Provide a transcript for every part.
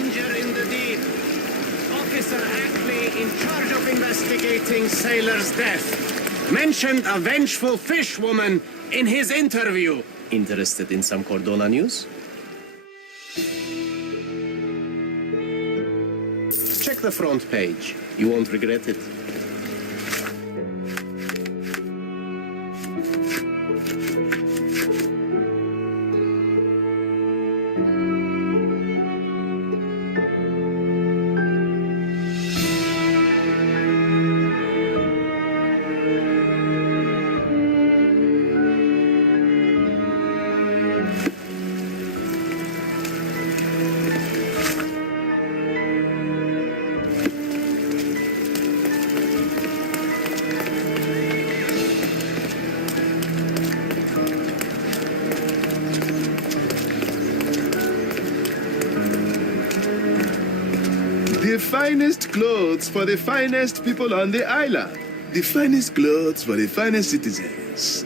danger in the deep. Officer Ackley, in charge of investigating sailor's death, mentioned a vengeful fishwoman in his interview. Interested in some Cordona news? Check the front page. You won't regret it. The finest clothes for the finest people on the island. The finest clothes for the finest citizens.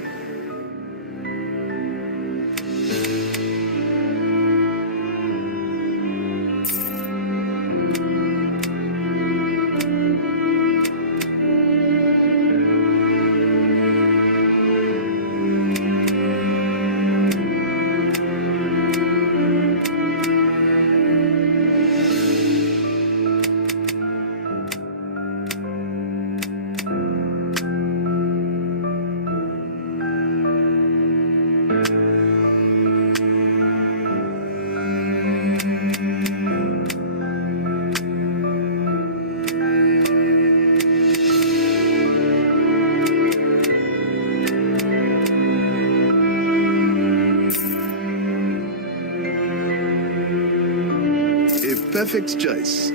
Perfect choice.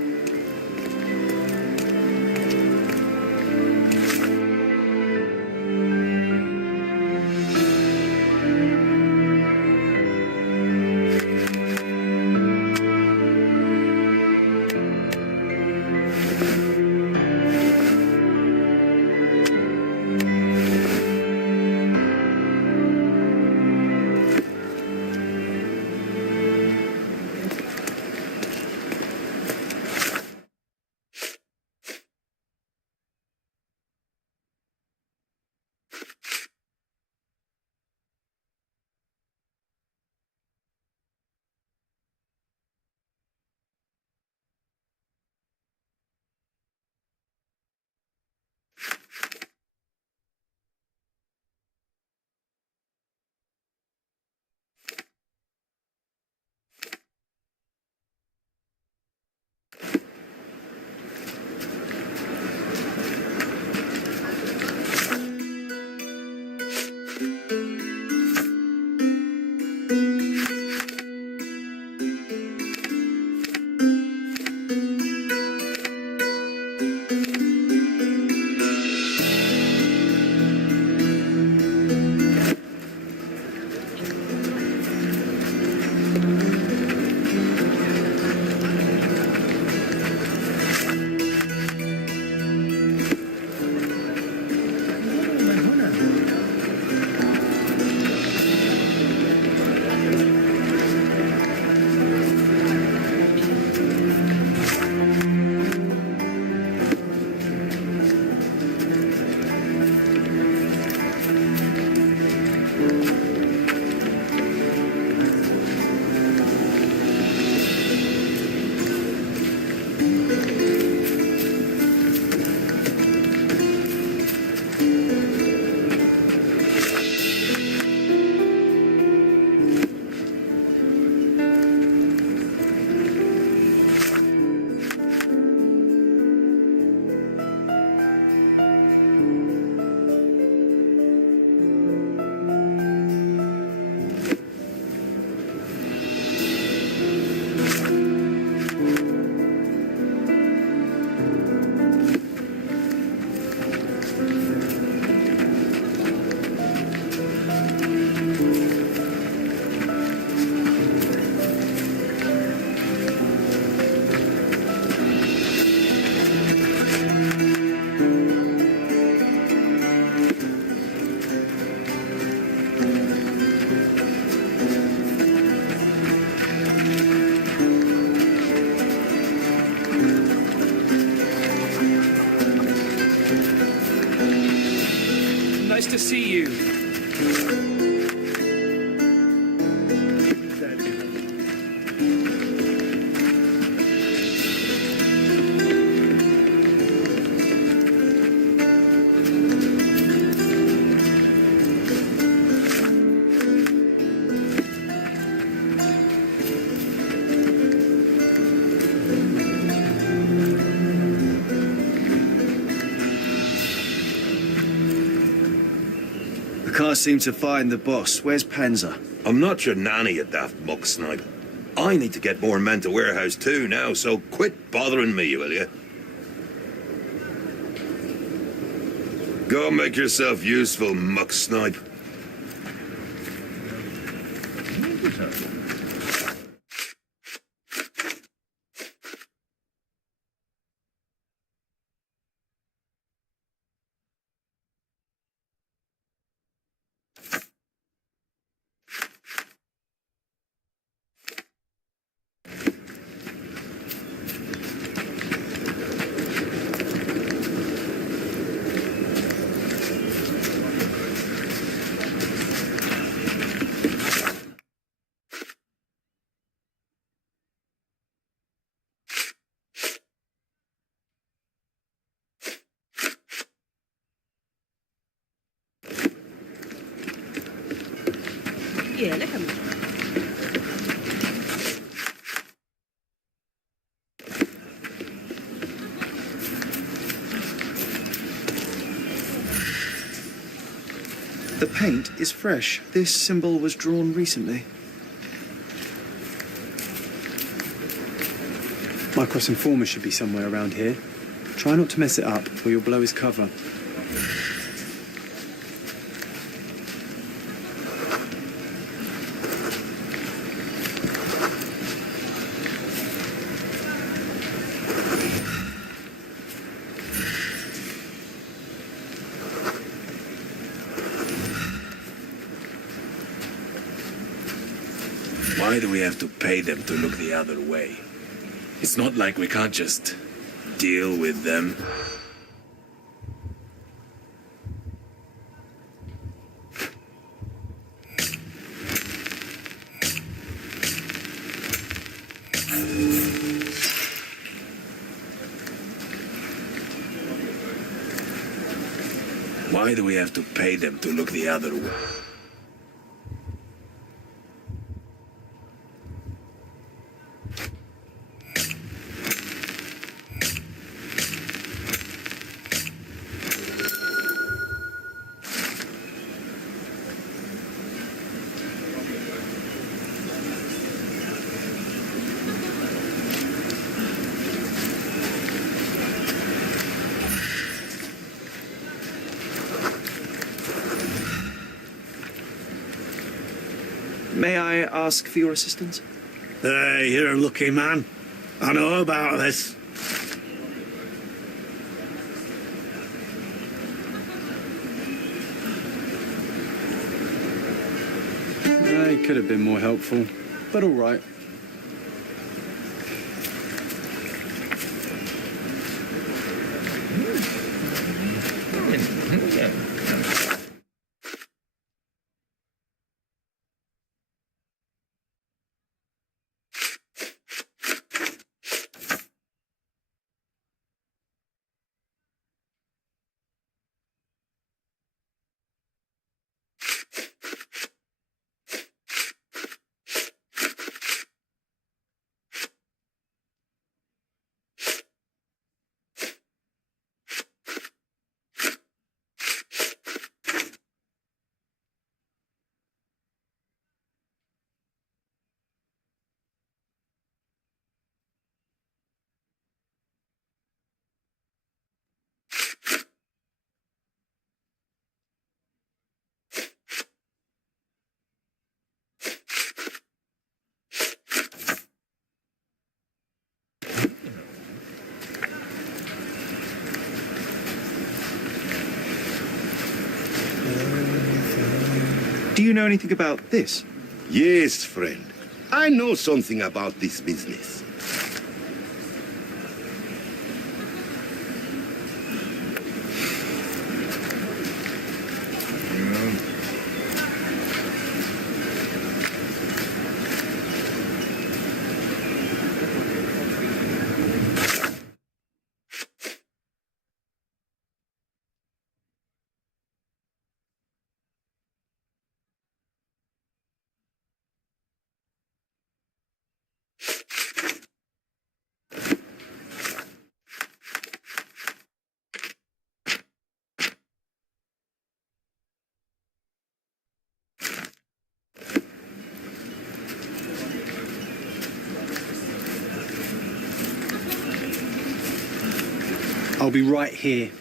Pleased to see you. I can't seem to find the boss. Where's Panzer? I'm not your nanny, you daft muck snipe. I need to get more men to warehouse too now, so quit bothering me, will you? Go make yourself useful, muck snipe. يا لكم. The paint is fresh. This symbol was drawn recently. My cross-informer should be somewhere around here. Try not to mess it up, or you'll blow his cover. Why do we have to pay them to look the other way? It's not like we can't just deal with them. Why do we have to pay them to look the other way? May I ask for your assistance? Hey, you're a lucky man. I know about this. He could have been more helpful, but all right. Do you know anything about this? Yes, friend. I know something about this business. I'll be right here.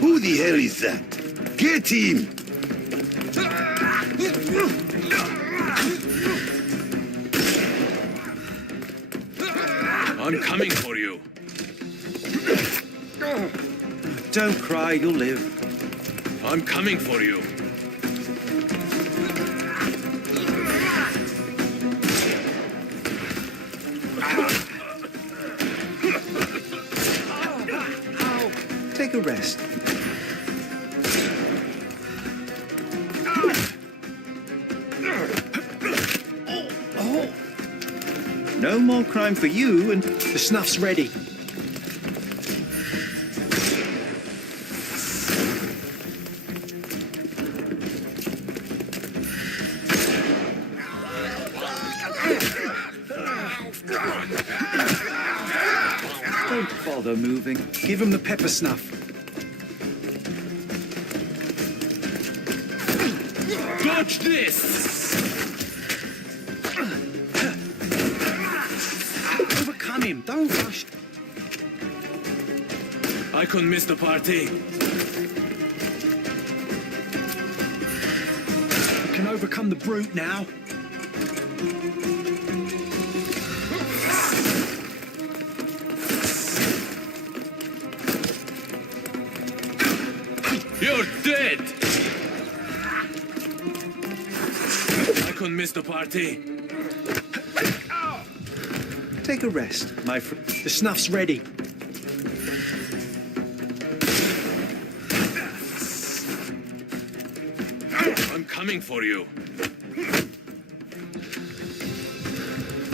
Who the hell is that? Get him! I'm coming for you. Don't cry, you'll live. I'm coming for you. Take a rest. No more crime for you, and The snuff's ready. Don't bother moving. Give him the pepper snuff. Dodge this! Overcome him. Don't rush. I couldn't miss the party. You can overcome the brute now. You're dead! I couldn't miss the party. Take a rest, my friend. The snuff's ready. I'm coming for you.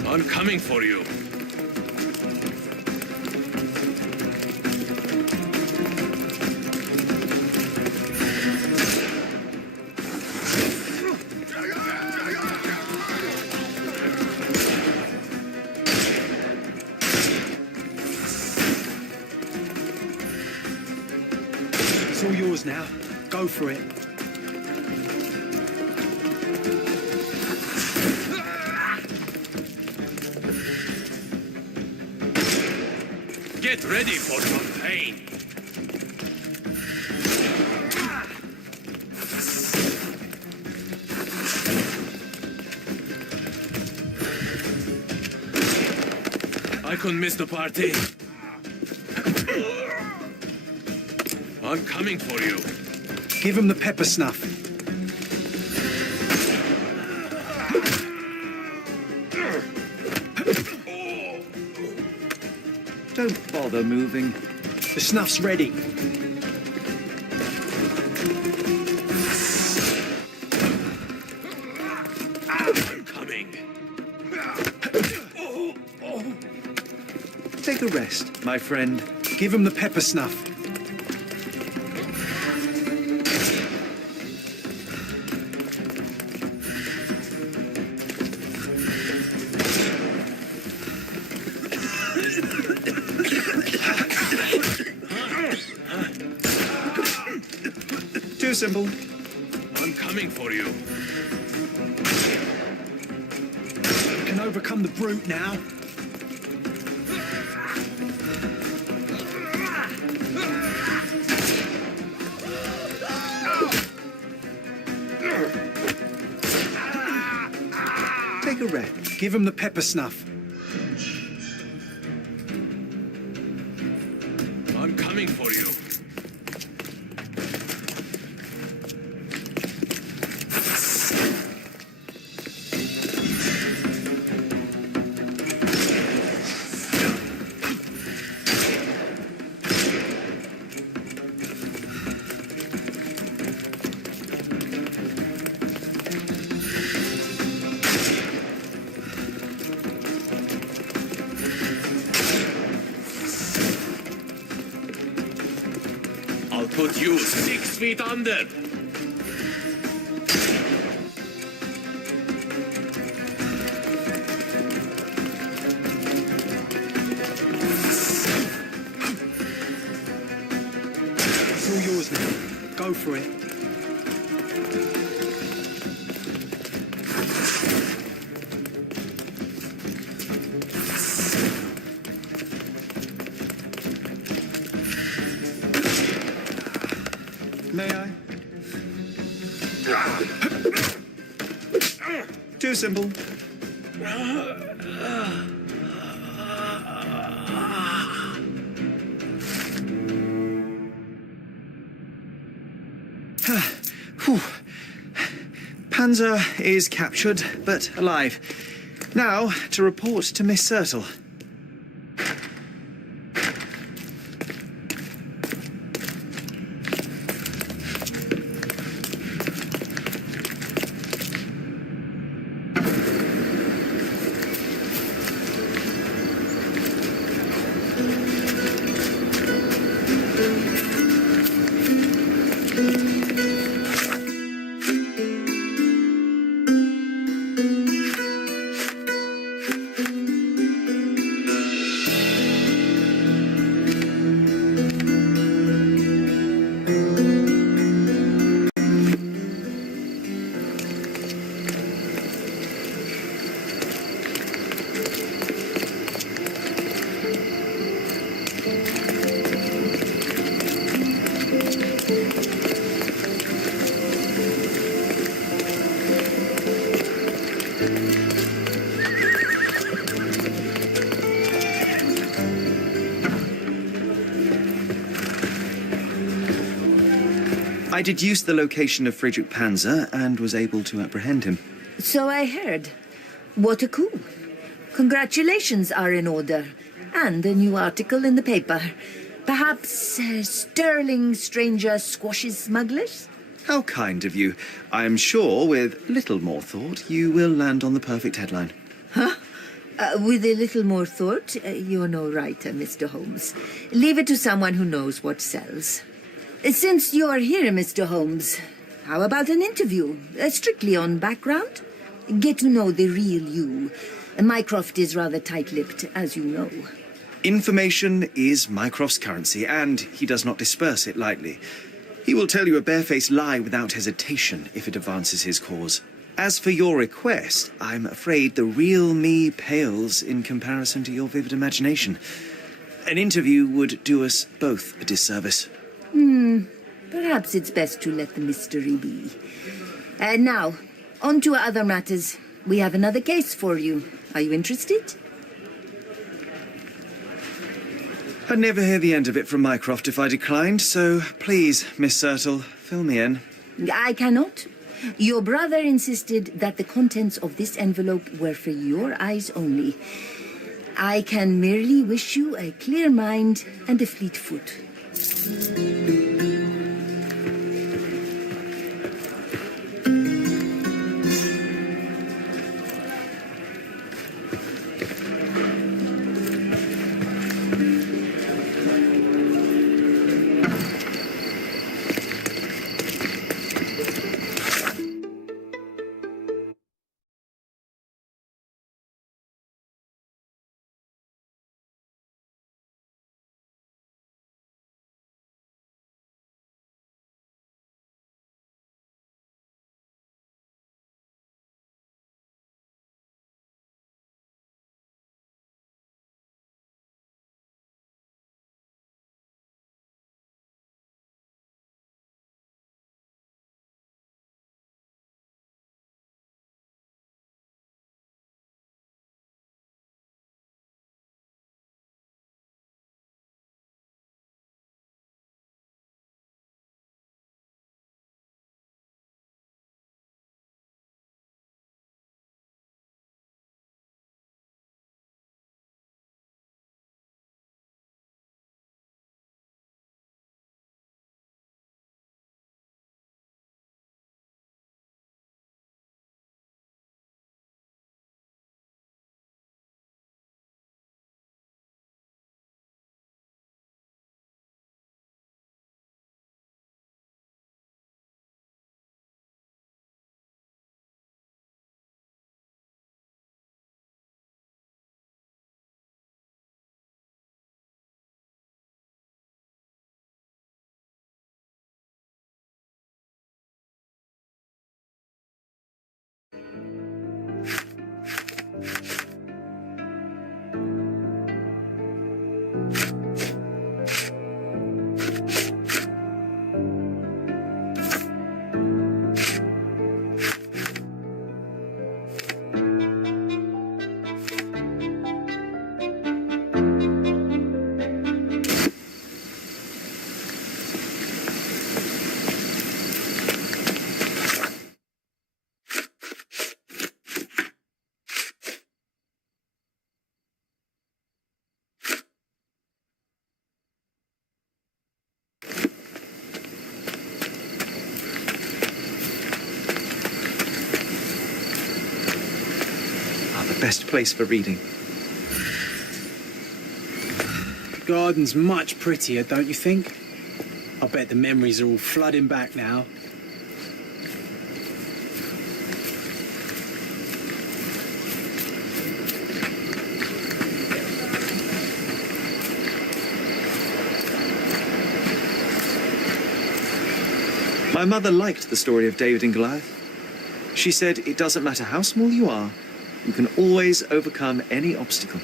I'm coming for you. It's all yours now. Go for it. Get ready for some pain. I couldn't miss the party. I'm coming for you. Give him the pepper snuff. Don't bother moving. The snuff's ready. I'm coming. Take a rest, my friend. Give him the pepper snuff. Too simple. I'm coming for you. You can overcome the brute now. Take a rest. Give him the pepper snuff. I'm coming for you. I'll put you 6 feet under. It's all yours now. Go for it. May I? Too simple. Whew. Panzer is captured, but alive. Now, to report to Miss Sertle. I deduced the location of Friedrich Panzer and was able to apprehend him. So I heard. What a coup. Congratulations are in order. And a new article in the paper. Perhaps sterling stranger squashes smugglers? How kind of you. I am sure, with little more thought, you will land on the perfect headline. Huh? With a little more thought, you're no writer, Mr. Holmes. Leave it to someone who knows what sells. Since you're here, Mr. Holmes, how about an interview? Strictly on background? Get to know the real you. Mycroft is rather tight-lipped, as you know. Information is Mycroft's currency, and he does not disperse it lightly. He will tell you a barefaced lie without hesitation if it advances his cause. As for your request, I'm afraid the real me pales in comparison to your vivid imagination. An interview would do us both a disservice. Perhaps it's best to let the mystery be. And now, on to other matters. We have another case for you. Are you interested? I'd never hear the end of it from Mycroft if I declined, so please, Miss Sertle, fill me in. I cannot. Your brother insisted that the contents of this envelope were for your eyes only. I can merely wish you a clear mind and a fleet foot. Best place for reading. The garden's much prettier, don't you think? I bet the memories are all flooding back now. My mother liked the story of David and Goliath. She said it doesn't matter how small you are, you can always overcome any obstacle.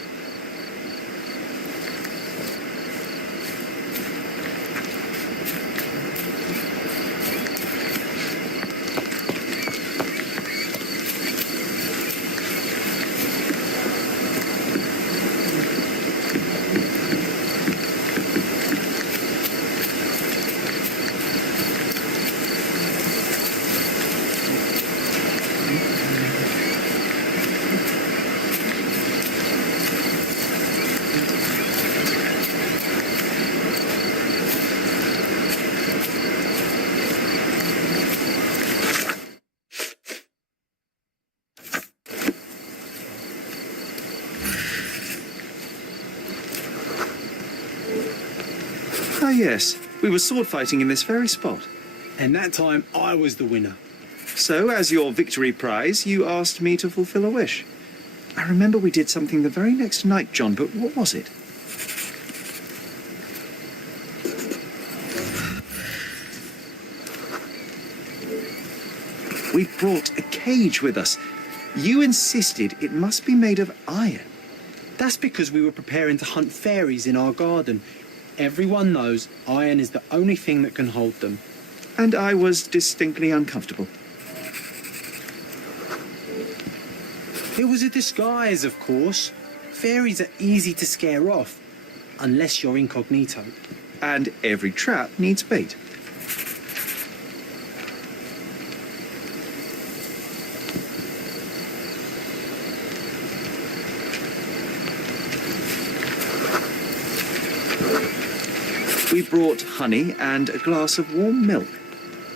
Ah, yes. We were sword fighting in this very spot. And that time I was the winner. So, as your victory prize, you asked me to fulfill a wish. I remember we did something the very next night, John, but what was it? We brought a cage with us. You insisted it must be made of iron. That's because we were preparing to hunt fairies in our garden. Everyone knows iron is the only thing that can hold them. And I was distinctly uncomfortable. It was a disguise, of course. Fairies are easy to scare off, unless you're incognito. And every trap needs bait. We brought honey and a glass of warm milk.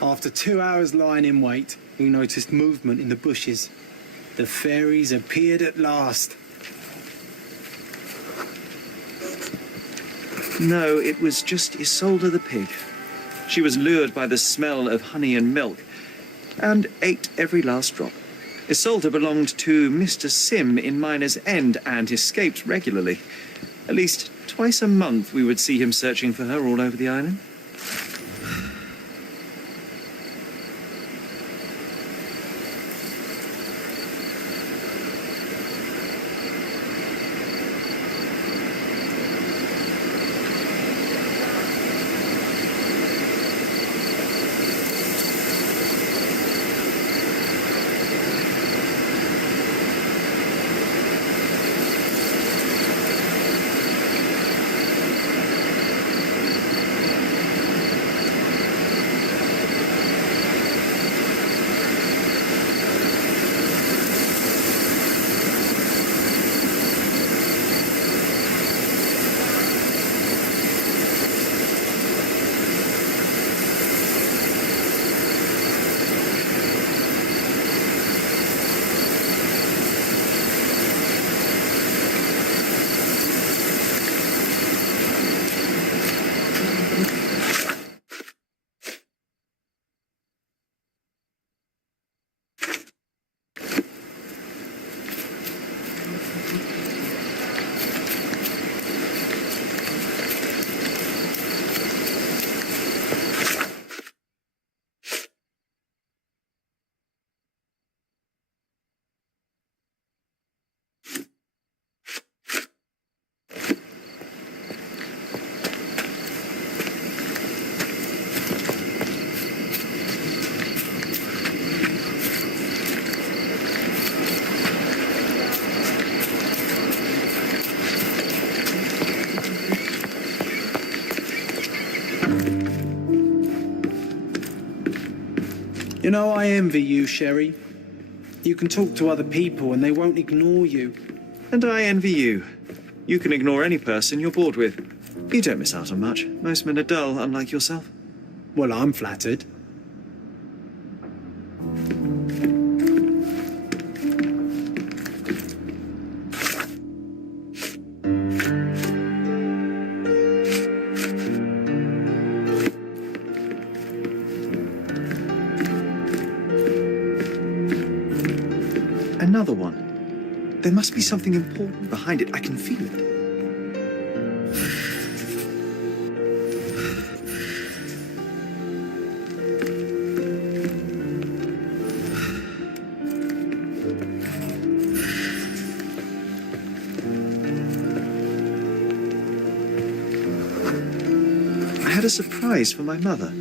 After 2 hours lying in wait, we noticed movement in the bushes. The fairies appeared at last. No, it was just Isolde the pig. She was lured by the smell of honey and milk and ate every last drop. Isolde belonged to Mr. Sim in Miner's End and escaped regularly. At least twice a month we would see him searching for her all over the island. You know, I envy you, Sherry. You can talk to other people and they won't ignore you. And I envy you. You can ignore any person you're bored with. You don't miss out on much. Most men are dull, unlike yourself. Well, I'm flattered. Another one. There must be something important behind it. I can feel it. I had a surprise for my mother.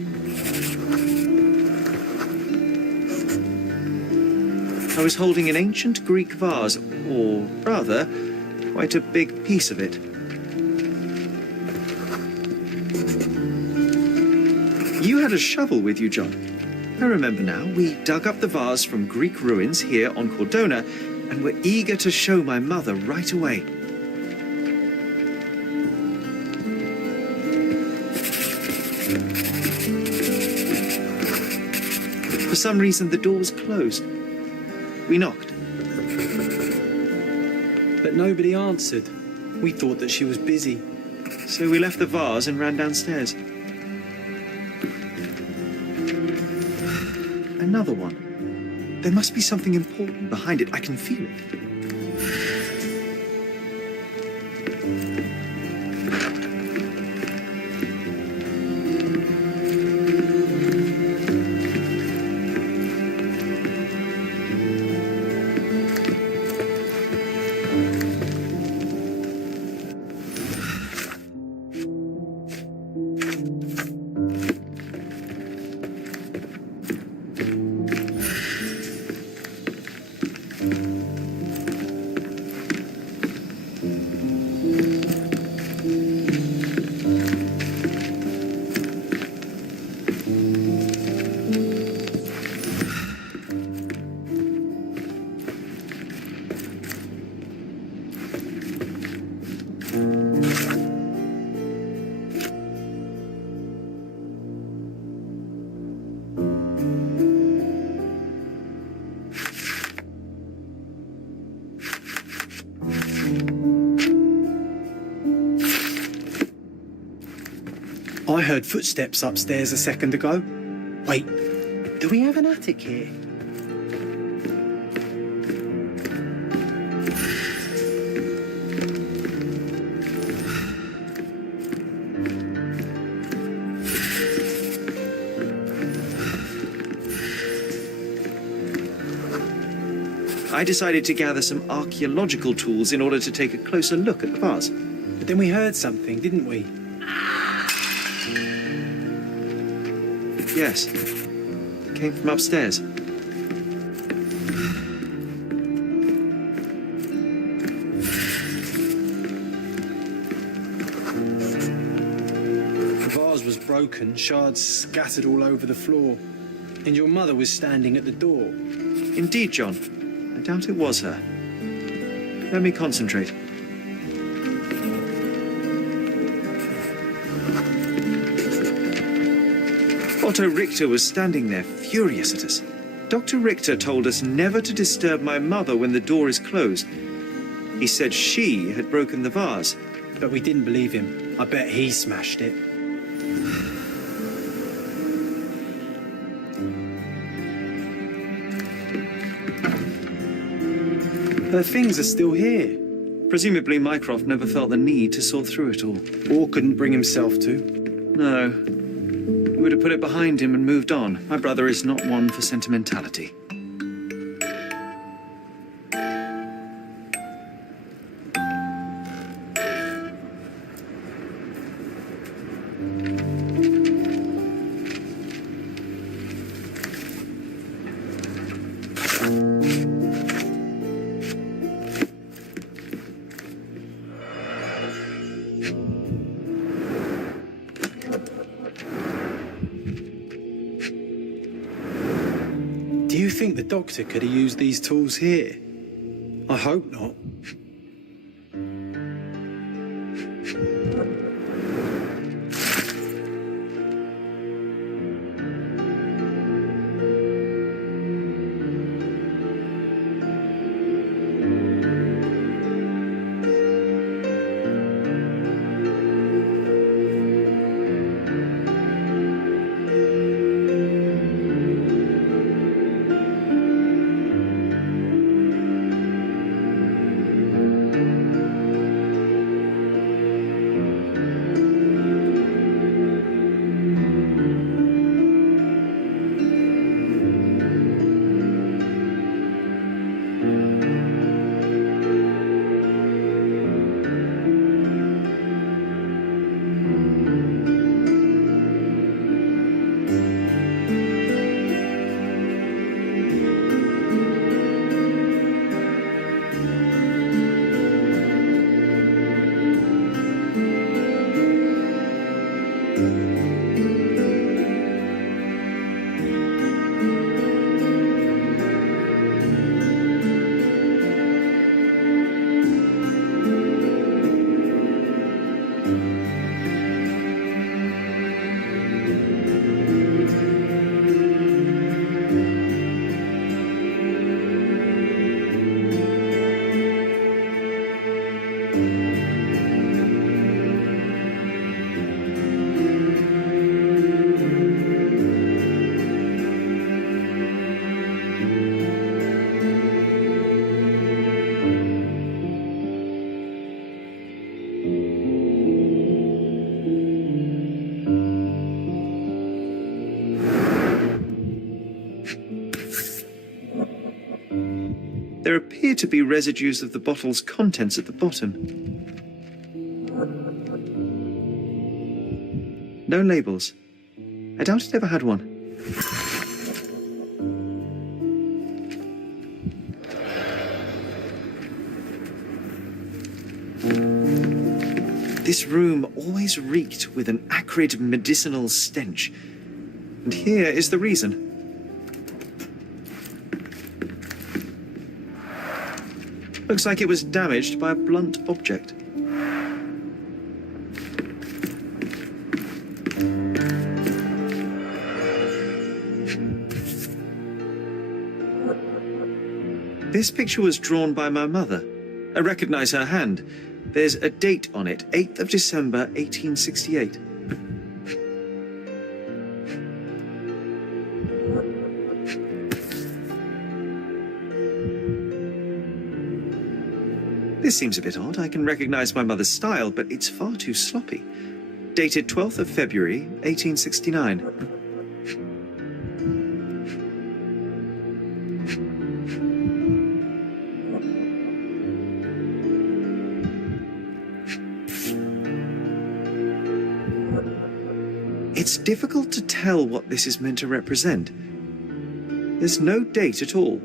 I was holding an ancient Greek vase, or rather, quite a big piece of it. You had a shovel with you, John. I remember now. We dug up the vase from Greek ruins here on Cordona and were eager to show my mother right away. For some reason, the door was closed. We knocked. But nobody answered. We thought that she was busy. So we left the vase and ran downstairs. another one. There must be something important behind it. I can feel it. I heard footsteps upstairs a second ago. Wait, do we have an attic here? I decided to gather some archaeological tools in order to take a closer look at the vase. But then we heard something, didn't we? Yes. It came from upstairs. The vase was broken, shards scattered all over the floor. And your mother was standing at the door. Indeed, John. I doubt it was her. Let me concentrate. Otto Richter was standing there, furious at us. Dr. Richter told us never to disturb my mother when the door is closed. He said she had broken the vase. But we didn't believe him. I bet he smashed it. Her things are still here. Presumably Mycroft never felt the need to sort through it all. Or couldn't bring himself to. No. He would have put it behind him and moved on. My brother is not one for sentimentality. Do you think the doctor could have used these tools here? I hope not. There appear to be residues of the bottle's contents at the bottom. No labels. I doubt it ever had one. This room always reeked with an acrid medicinal stench. And here is the reason. Looks like it was damaged by a blunt object. This picture was drawn by my mother. I recognize her hand. There's a date on it, 8th of December, 1868. This seems a bit odd. I can recognize my mother's style, but it's far too sloppy. Dated 12th of February, 1869. It's difficult to tell what this is meant to represent. There's no date at all.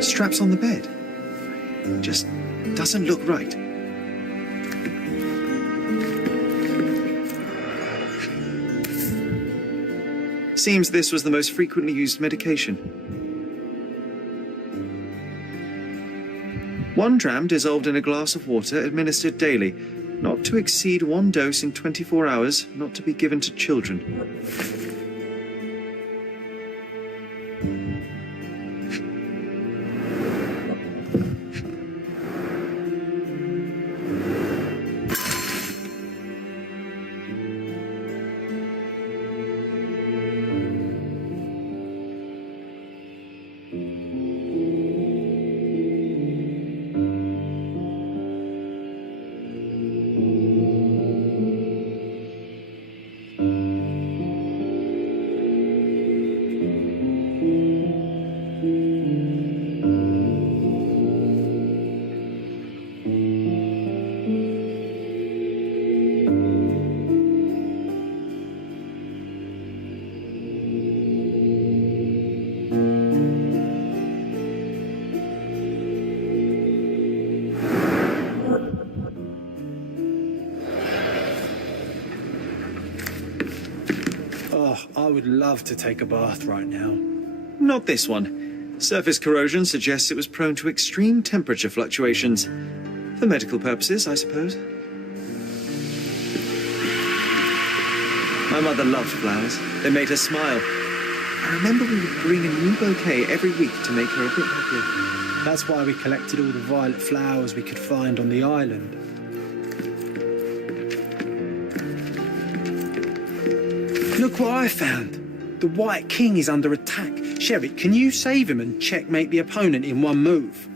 Straps on the bed. Just doesn't look right. Seems this was the most frequently used medication. 1 dram dissolved in a glass of water, administered daily. Not to exceed 1 dose in 24 hours, not to be given to children. I would love to take a bath right now. Not this one. Surface corrosion suggests it was prone to extreme temperature fluctuations. For medical purposes, I suppose. My mother loved flowers. They made her smile. I remember we would bring a new bouquet every week to make her a bit happier. That's why we collected all the violet flowers we could find on the island. Look what I found. The White King is under attack. Sherry, can you save him and checkmate the opponent in one move?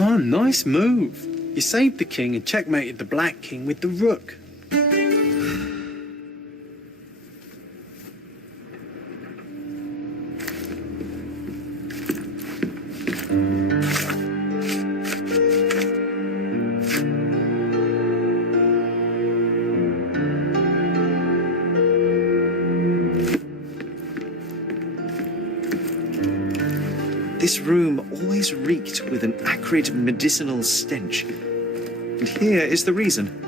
Oh, nice move. You saved the king and checkmated the Black King with the rook. This room always reeked with an acrid medicinal stench. And here is the reason.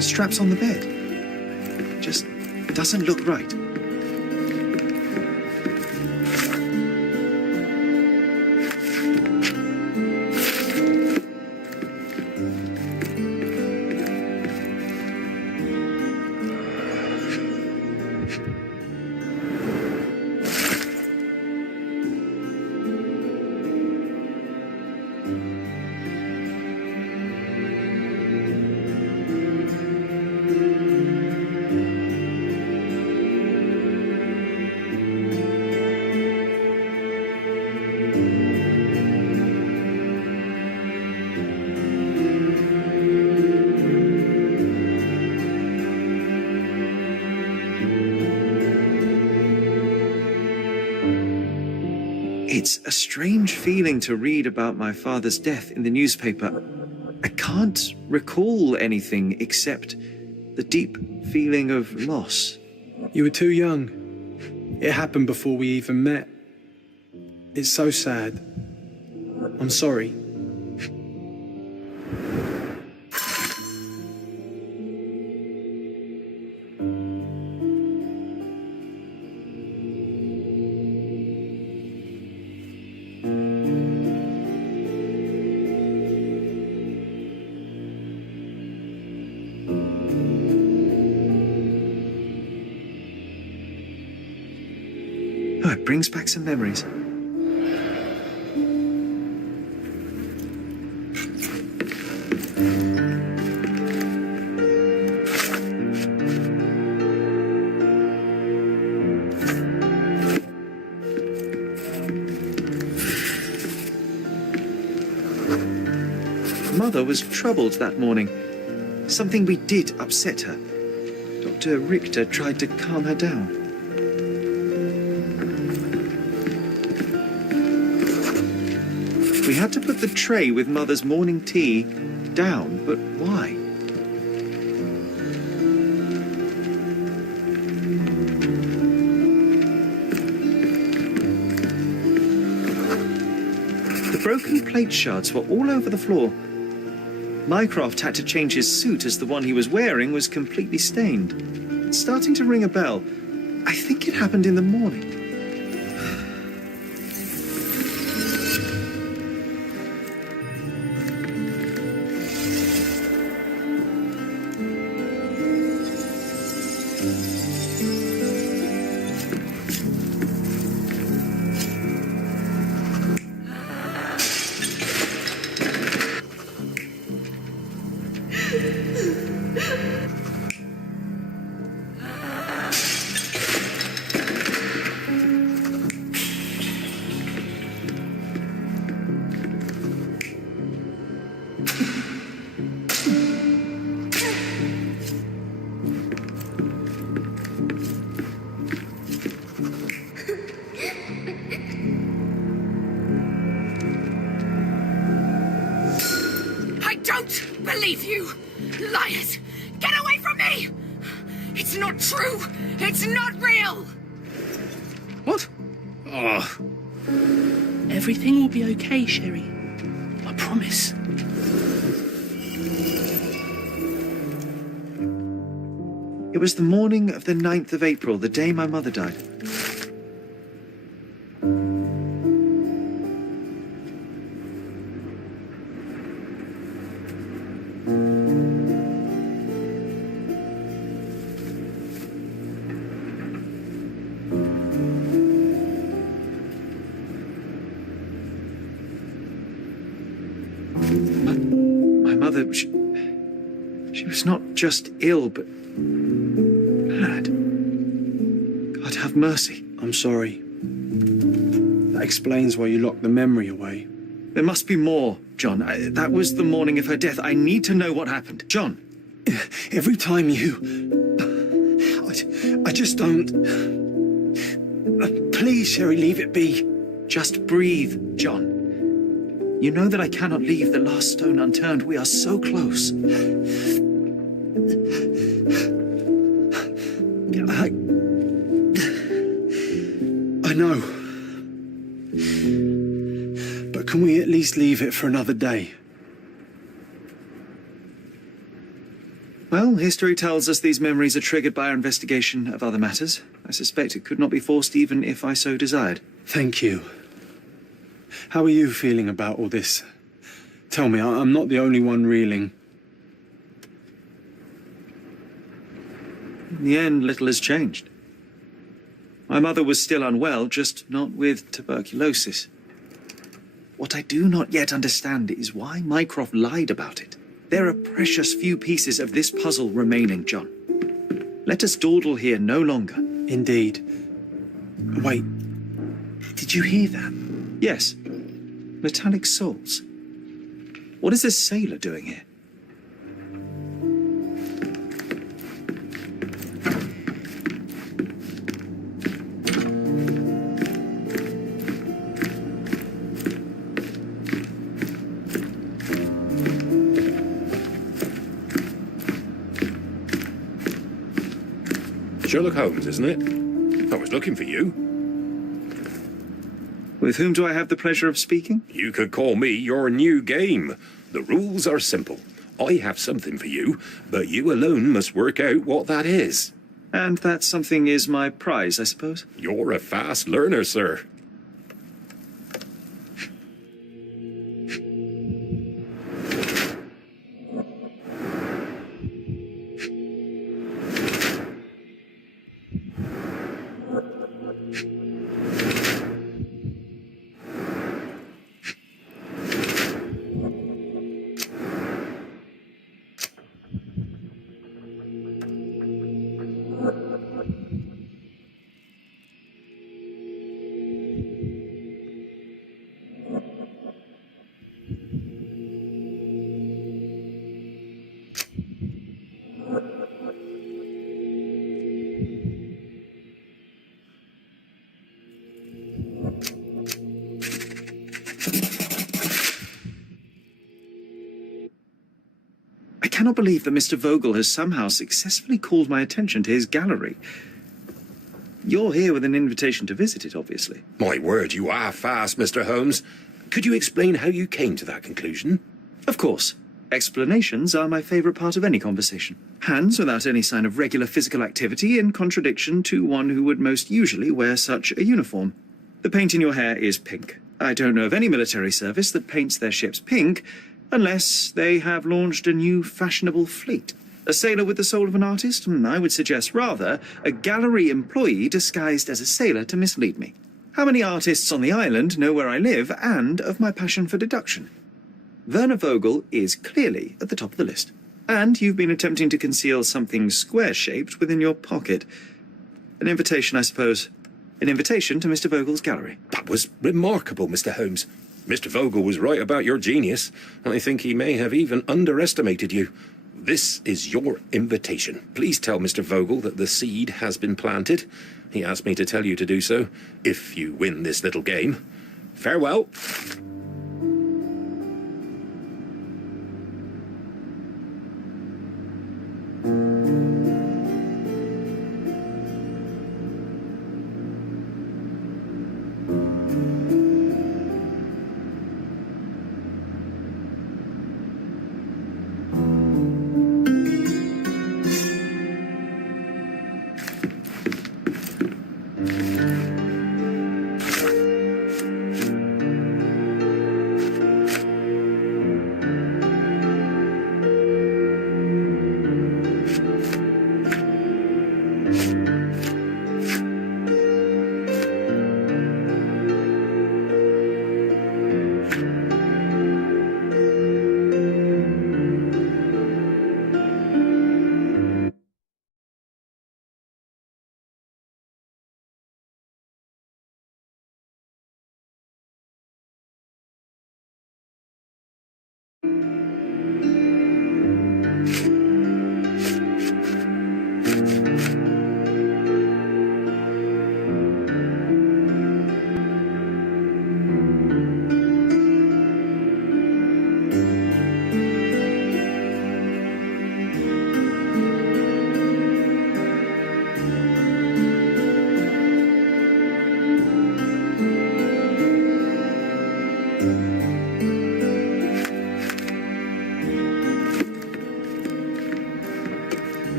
Straps on the bed. Just doesn't look right. It's a strange feeling to read about my father's death in the newspaper. I can't recall anything except the deep feeling of loss. You were too young. It happened before we even met. It's so sad. I'm sorry. Oh, it brings back some memories. Mother was troubled that morning. Something we did upset her. Dr. Richter tried to calm her down. We had to put the tray with Mother's morning tea down, but why? The broken plate shards were all over the floor. Mycroft had to change his suit as the one he was wearing was completely stained. It's starting to ring a bell. I think it happened in the morning. don't believe you! Liars! Get away from me! It's not true! It's not real! What? Oh. Everything will be okay, Sherry. I promise. It was the morning of the 9th of April, the day my mother died. My mother, she was not just ill, but mad. God have mercy. I'm sorry. That explains why you locked the memory away. There must be more, John. That was the morning of her death. I need to know what happened. John. Every time you... I just don't... Please, Sherry, leave it be. Just breathe, John. You know that I cannot leave the last stone unturned. We are so close. I know. But can we at least leave it for another day? Well, history tells us these memories are triggered by our investigation of other matters. I suspect it could not be forced even if I so desired. Thank you. How are you feeling about all this? Tell me, I'm not the only one reeling. In the end, little has changed. My mother was still unwell, just not with tuberculosis. What I do not yet understand is why Mycroft lied about it. There are precious few pieces of this puzzle remaining, John. Let us dawdle here no longer. Indeed. Wait, did you hear that? Yes. Metallic souls. What is this sailor doing here? Sherlock Holmes, isn't it? I was looking for you. With whom do I have the pleasure of speaking? You could call me your new game. The rules are simple. I have something for you, but you alone must work out what that is. And that something is my prize, I suppose? You're a fast learner, sir. I cannot believe that Mr. Vogel has somehow successfully called my attention to his gallery. You're here with an invitation to visit it, obviously. My word, you are fast, Mr. Holmes. Could you explain how you came to that conclusion? Of course. Explanations are my favourite part of any conversation. Hands without any sign of regular physical activity, in contradiction to one who would most usually wear such a uniform. The paint in your hair is pink. I don't know of any military service that paints their ships pink, unless they have launched a new fashionable fleet. A sailor with the soul of an artist? I would suggest rather a gallery employee disguised as a sailor to mislead me. How many artists on the island know where I live and of my passion for deduction? Werner Vogel is clearly at the top of the list. And you've been attempting to conceal something square-shaped within your pocket. An invitation, I suppose. An invitation to Mr. Vogel's gallery. That was remarkable, Mr. Holmes. Mr. Vogel was right about your genius. I think he may have even underestimated you. This is your invitation. Please tell Mr. Vogel that the seed has been planted. He asked me to tell you to do so, if you win this little game. Farewell.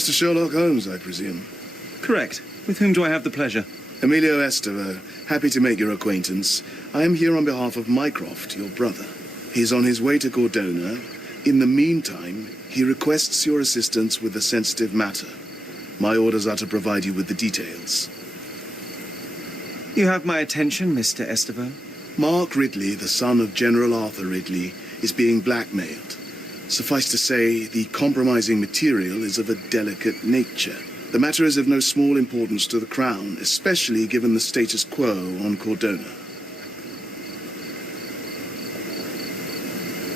Mr. Sherlock Holmes, I presume. Correct. With whom do I have the pleasure? Emilio Esteva, happy to make your acquaintance. I am here on behalf of Mycroft, your brother. He's on his way to Cordona. In the meantime, he requests your assistance with a sensitive matter. My orders are to provide you with the details. You have my attention, Mr. Esteva. Mark Ridley, the son of General Arthur Ridley, is being blackmailed. Suffice to say, the compromising material is of a delicate nature. The matter is of no small importance to the Crown, especially given the status quo on Cordona.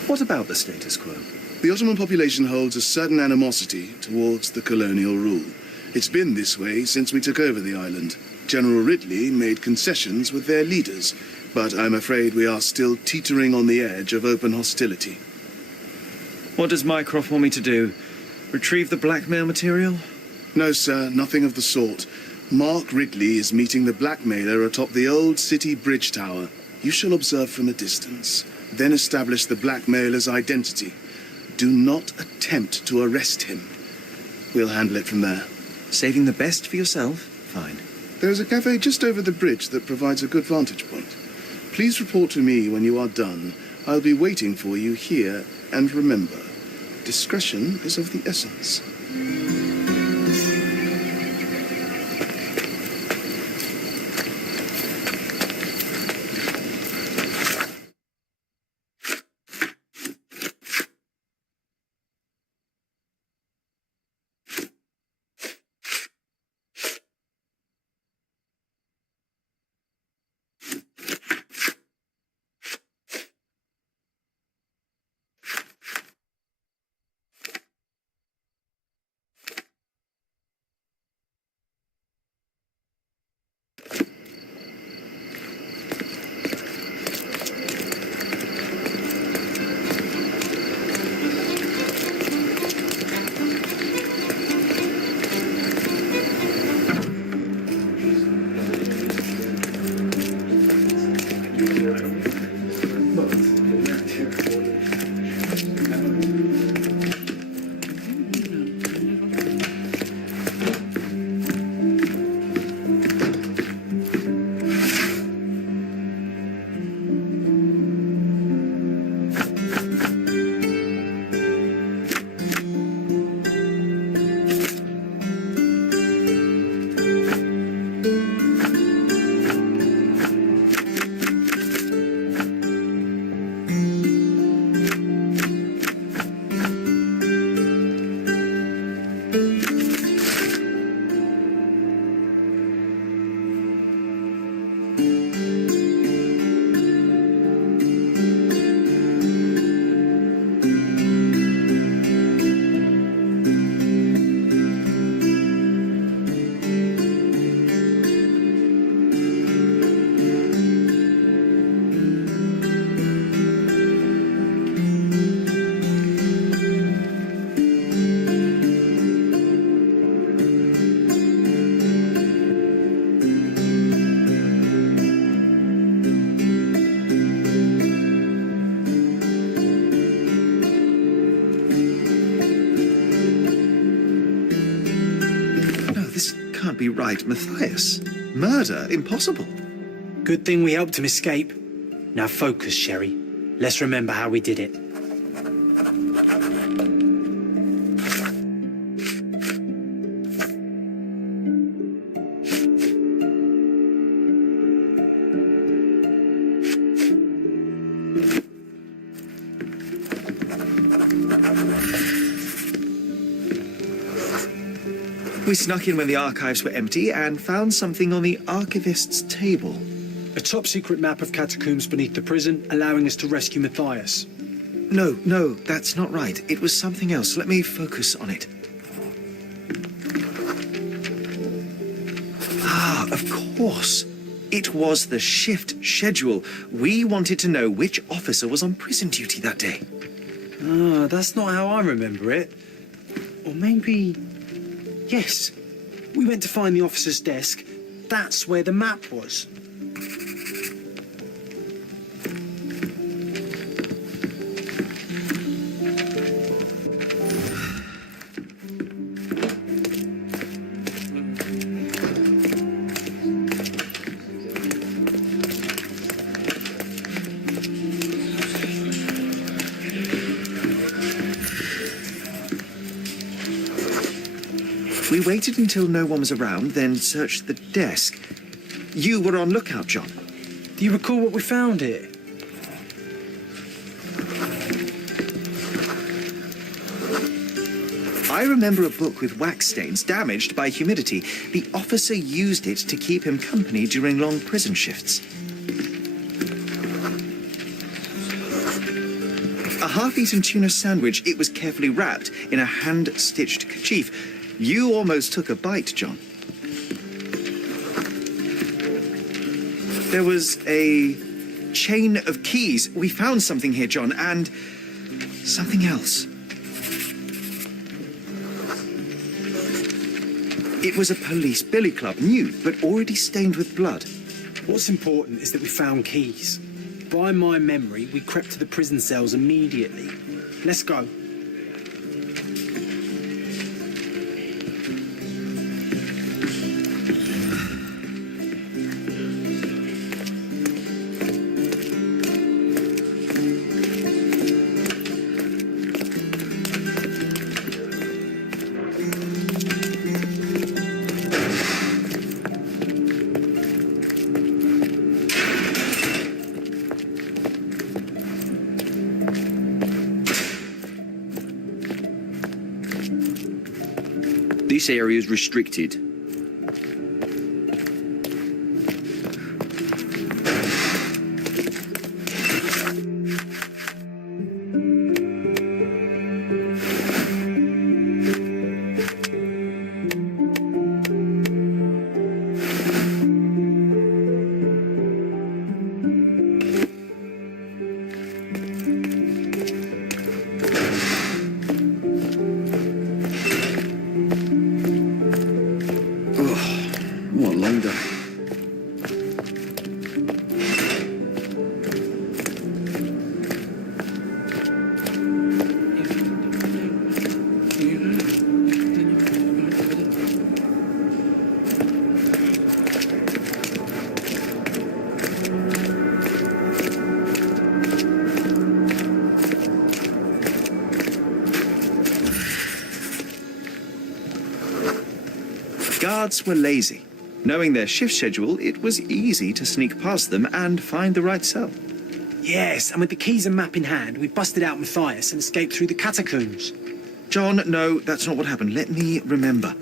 What about the status quo? The Ottoman population holds a certain animosity towards the colonial rule. It's been this way since we took over the island. General Ridley made concessions with their leaders, but I'm afraid we are still teetering on the edge of open hostility. What does Mycroft want me to do? Retrieve the blackmail material? No, sir, nothing of the sort. Mark Ridley is meeting the blackmailer atop the old city bridge tower. You shall observe from a distance, then establish the blackmailer's identity. Do not attempt to arrest him. We'll handle it from there. Saving the best for yourself? Fine. There's a cafe just over the bridge that provides a good vantage point. Please report to me when you are done. I'll be waiting for you here, and remember, discretion is of the essence. right, Matthias. Murder? Impossible. Good thing we helped him escape. Now focus, Sherry. Let's remember how we did it. We snuck in when the archives were empty and found something on the archivist's table. A top-secret map of catacombs beneath the prison, allowing us to rescue Matthias. No, that's not right. It was something else. Let me focus on it. Ah, of course. It was the shift schedule. We wanted to know which officer was on prison duty that day. Ah, that's not how I remember it. Or maybe... Yes. We went to find the officer's desk. That's where the map was. We waited until no one was around, then searched the desk. You were on lookout, John. Do you recall what we found here? I remember a book with wax stains damaged by humidity. The officer used it to keep him company during long prison shifts. A half-eaten tuna sandwich. It was carefully wrapped in a hand-stitched kerchief. You almost took a bite, John. There was a chain of keys. We found something here, John, and something else. It was a police billy club, new, but already stained with blood. What's important is that we found keys. By my memory, we crept to the prison cells immediately. Let's go. This area is restricted. Guards were lazy. Knowing their shift schedule, it was easy to sneak past them and find the right cell. Yes, and with the keys and map in hand, we busted out Matthias and escaped through the catacombs. John, no, that's not what happened. Let me remember.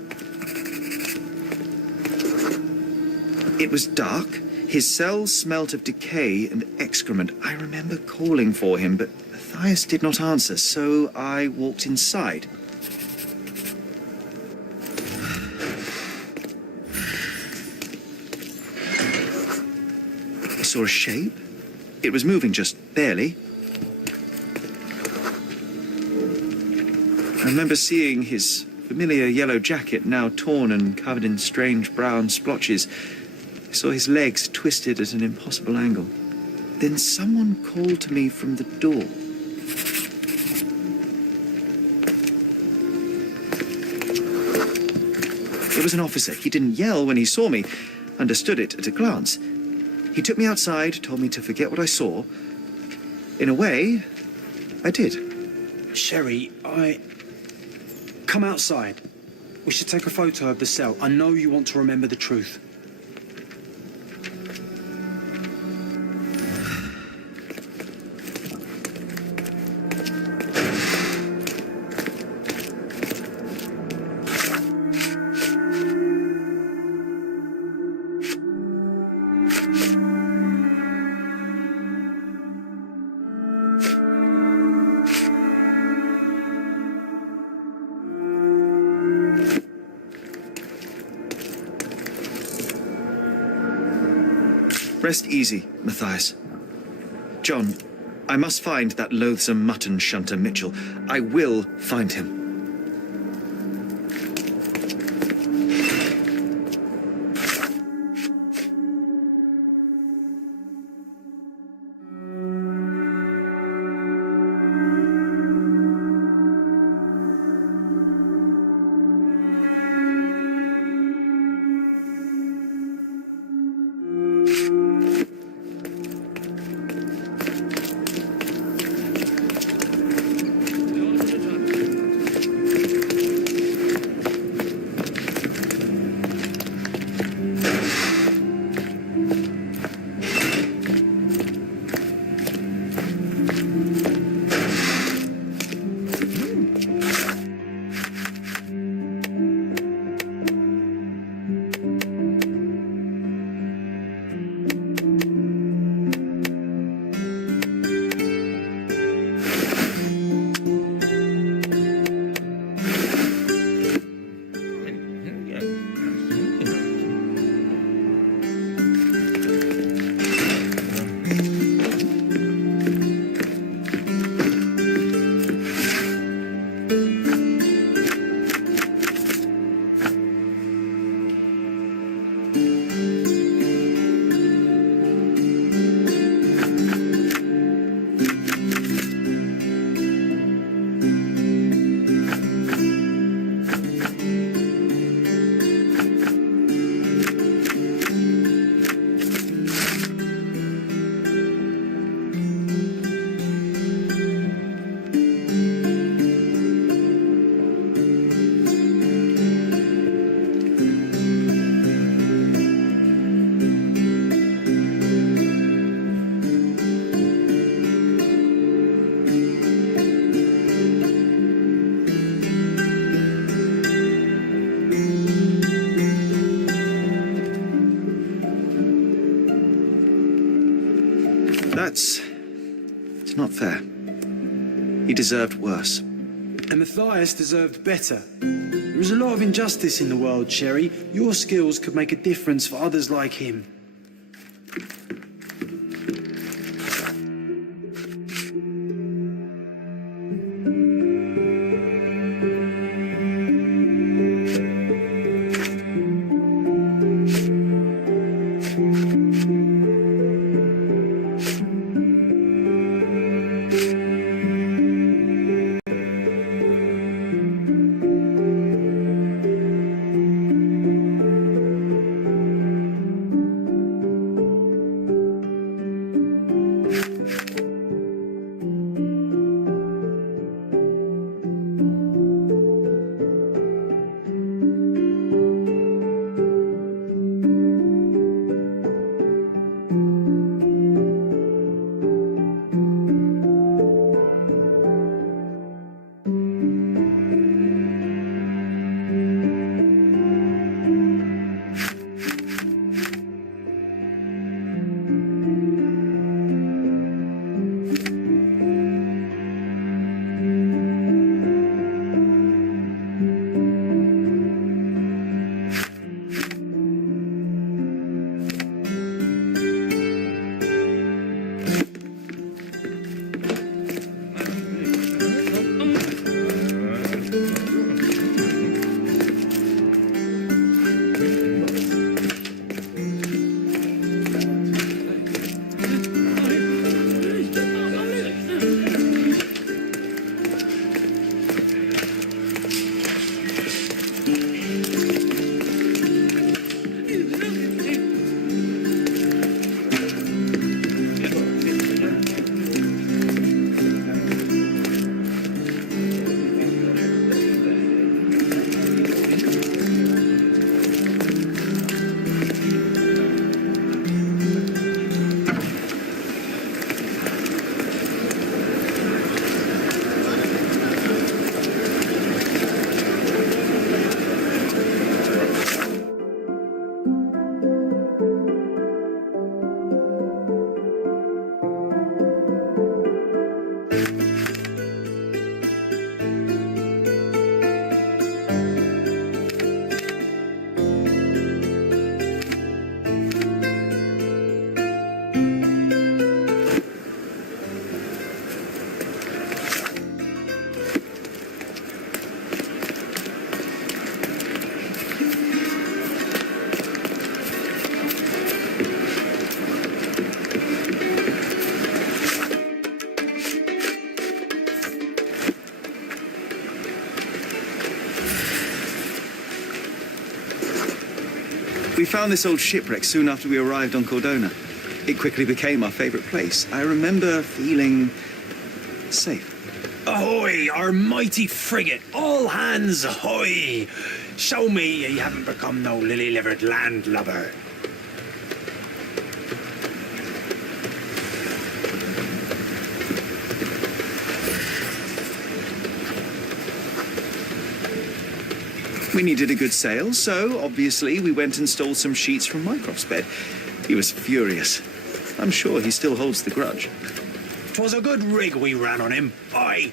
It was dark. His cell smelt of decay and excrement. I remember calling for him, but Matthias did not answer, so I walked inside. I saw a shape. It was moving just barely. I remember seeing his familiar yellow jacket, now torn and covered in strange brown splotches. I saw his legs twisted at an impossible angle. Then someone called to me from the door. It was an officer. He didn't yell when he saw me. Understood it at a glance. He took me outside, told me to forget what I saw. In a way, I did. Sherry, Come outside. We should take a photo of the cell. I know you want to remember the truth. Rest easy, Matthias. John, I must find that loathsome mutton shunter Mitchell. I will find him. It's not fair. He deserved worse. And Matthias deserved better. There is a lot of injustice in the world, Sherry. Your skills could make a difference for others like him. found this old shipwreck soon after we arrived on Cordona. It quickly became our favourite place. I remember feeling safe. Ahoy, our mighty frigate! All hands ahoy! Show me ye haven't become no lily-livered landlubber. We needed a good sail, so obviously we went and stole some sheets from Mycroft's bed. He was furious. I'm sure he still holds the grudge. 'Twas a good rig we ran on him. Aye.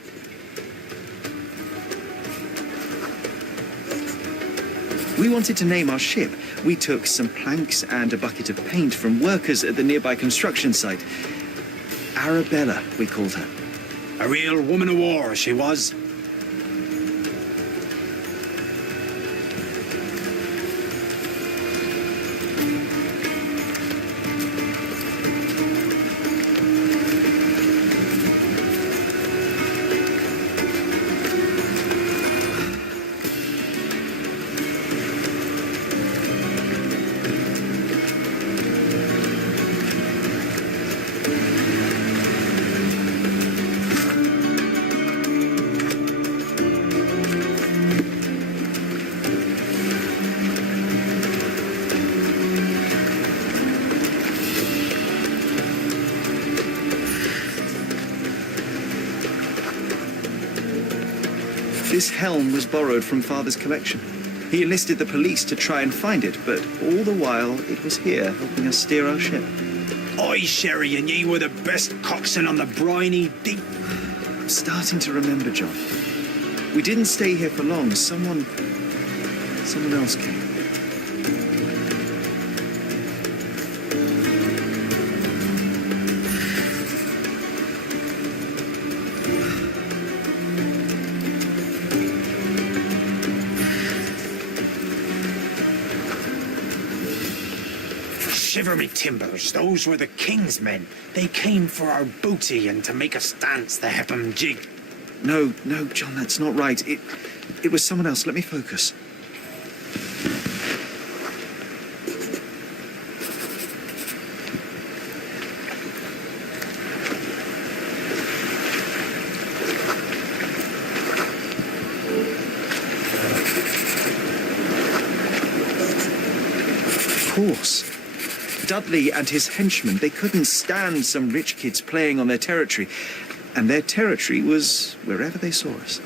We wanted to name our ship. We took some planks and a bucket of paint from workers at the nearby construction site. Arabella, we called her. A real woman of war, she was. This helm was borrowed from Father's collection. He enlisted the police to try and find it, but all the while it was here helping us steer our ship. Aye, Sherry, and ye were the best coxswain on the briny deep. I'm starting to remember, John. We didn't stay here for long. Someone else came. Shiver me timbers, those were the king's men. They came for our booty and to make us dance the Hepham jig. No, John, that's not right. It was someone else. Let me focus. Of course. Dudley and his henchmen, they couldn't stand some rich kids playing on their territory. And their territory was wherever they saw us.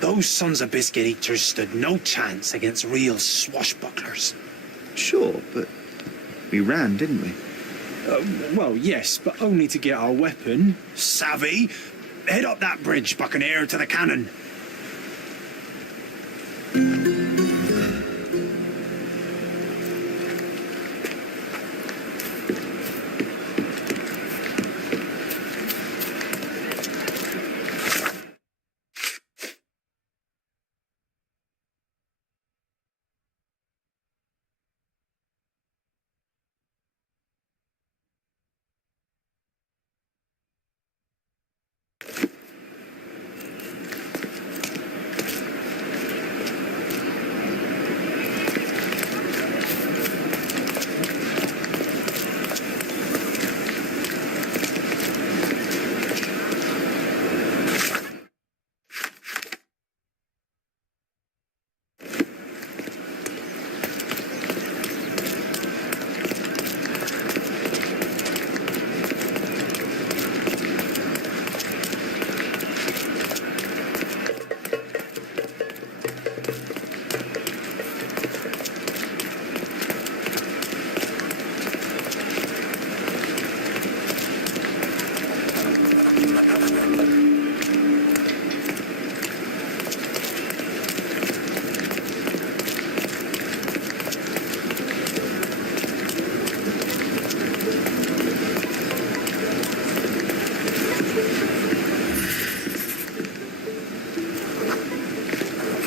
Those sons of biscuit eaters stood no chance against real swashbucklers. Sure, but we ran, didn't we? Well, yes, but only to get our weapon. Savvy? Head up that bridge, buccaneer, to the cannon.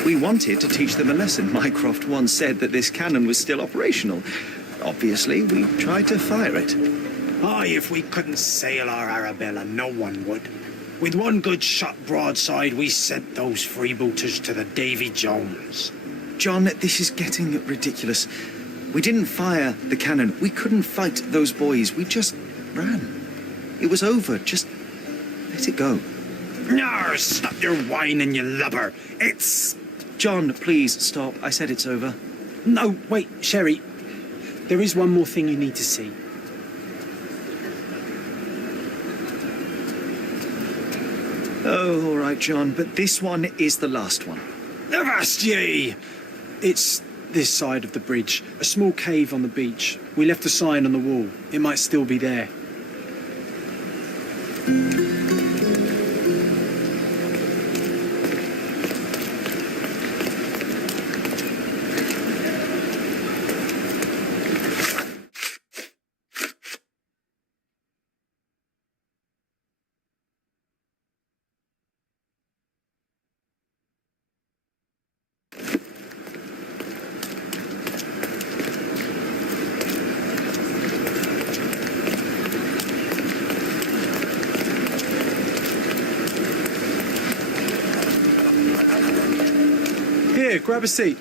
We wanted to teach them a lesson. Mycroft once said that this cannon was still operational. Obviously, we tried to fire it. Aye, if we couldn't sail our Arabella, no one would. With one good shot broadside, we sent those freebooters to the Davy Jones. John, this is getting ridiculous. We didn't fire the cannon. We couldn't fight those boys. We just ran. It was over. Just let it go. No, stop your whining, you lubber. It's... John, please stop. I said it's over. No, wait, Sherry. There is one more thing you need to see. Oh, all right, John, but this one is the last one. Avast ye! It's this side of the bridge, a small cave on the beach. We left a sign on the wall. It might still be there. Here, grab a seat.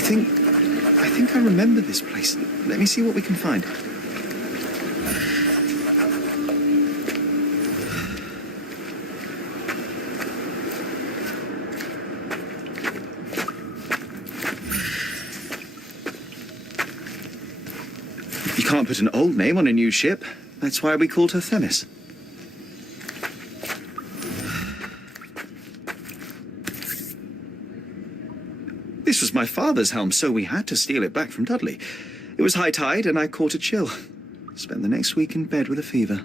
I think I remember this place. Let me see what we can find. You can't put an old name on a new ship. That's why we called her Themis. This was my father's helm, so we had to steal it back from Dudley. It was high tide, and I caught a chill. Spent the next week in bed with a fever.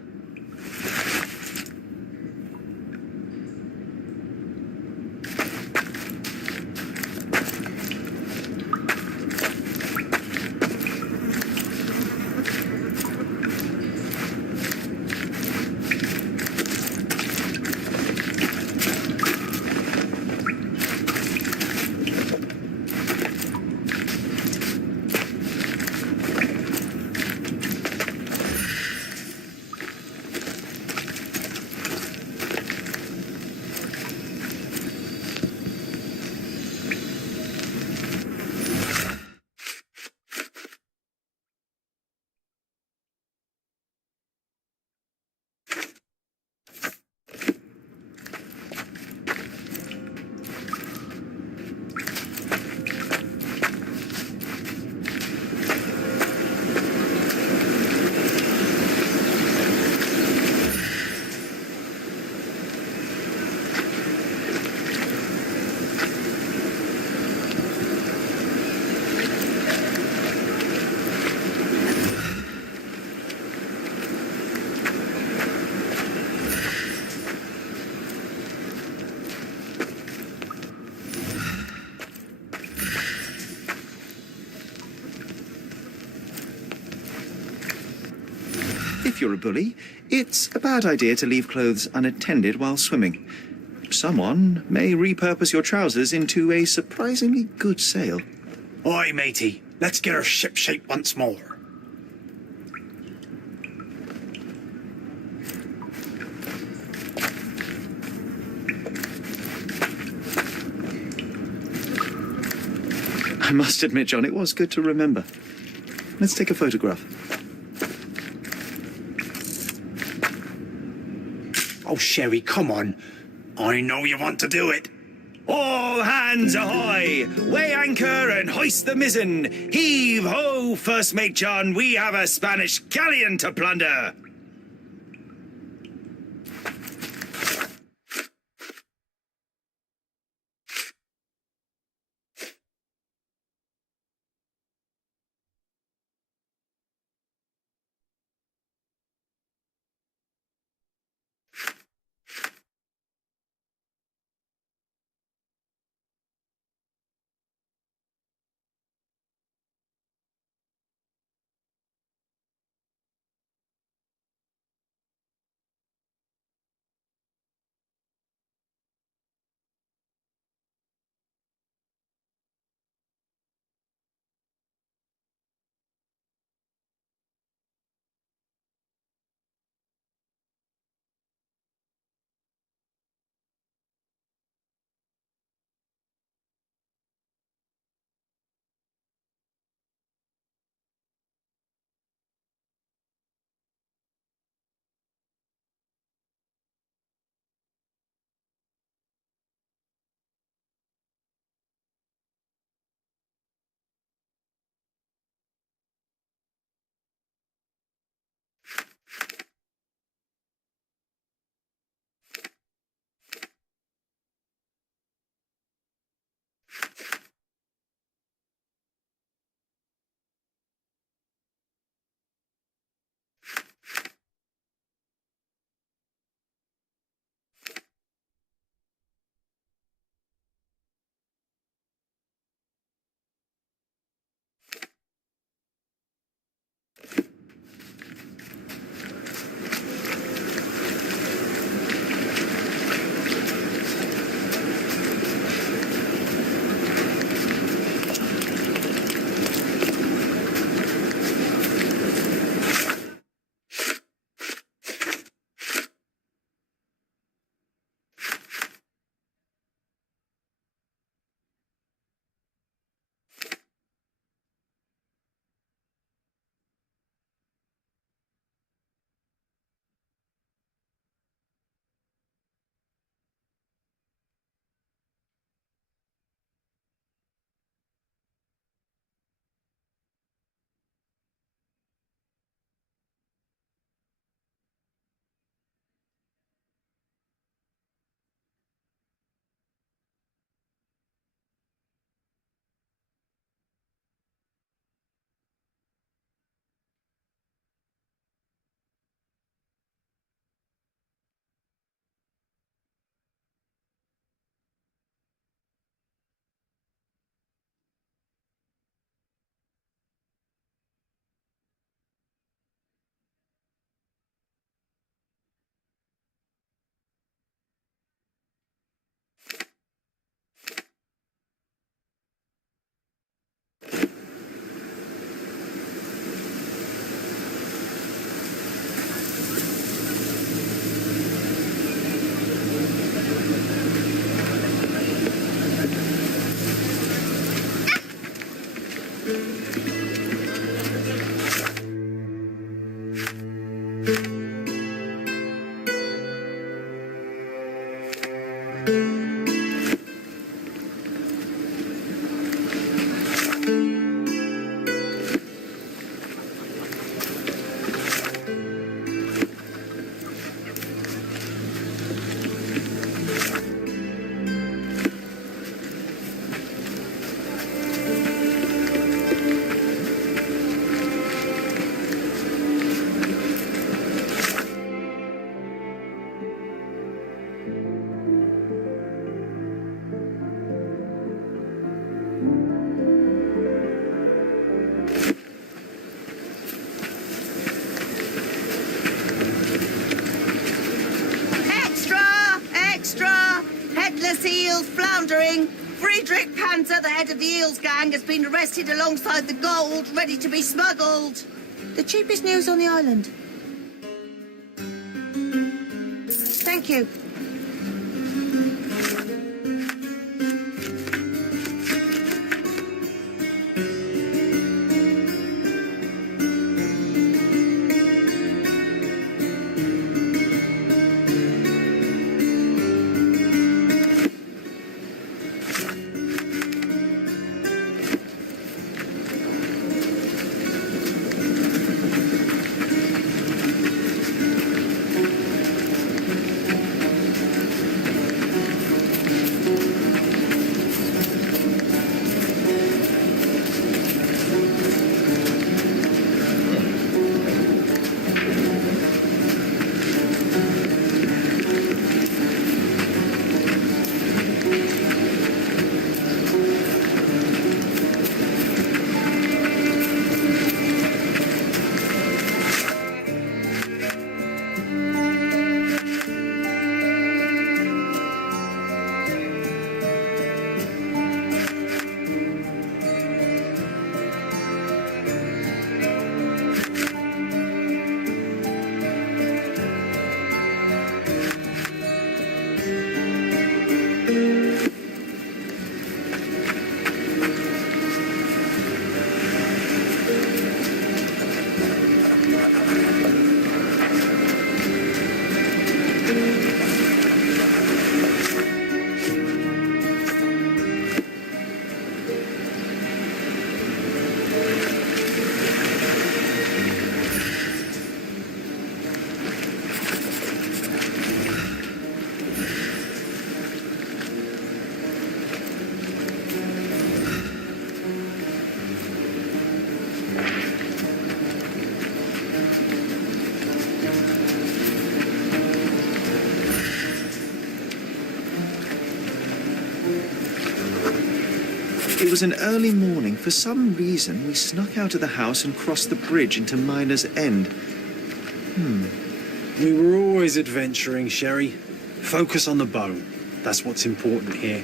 If you're a bully, it's a bad idea to leave clothes unattended while swimming. Someone may repurpose your trousers into a surprisingly good sail. Oi, matey, let's get her shipshape once more. I must admit, John, it was good to remember. Let's take a photograph. Oh, Sherry, come on. I know you want to do it. All hands ahoy! Weigh anchor and hoist the mizzen! Heave ho, First Mate John, we have a Spanish galleon to plunder! Headless eels floundering. Friedrich Panzer, the head of the eels gang, has been arrested alongside the gold, ready to be smuggled. The cheapest news on the island. Thank you. It was an early morning. For some reason, we snuck out of the house and crossed the bridge into Miner's End. We were always adventuring, Sherry. Focus on the bone. That's what's important here.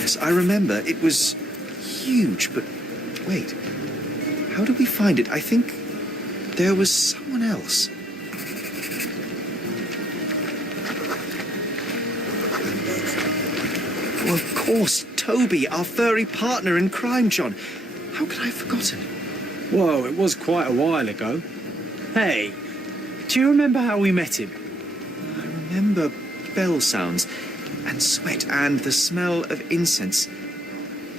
Yes, I remember. It was huge, but wait. How did we find it? I think there was someone else. Oh, of course, Toby, our furry partner in crime, John. How could I have forgotten? Whoa, it was quite a while ago. Hey, do you remember how we met him? I remember bell sounds and sweat and the smell of incense.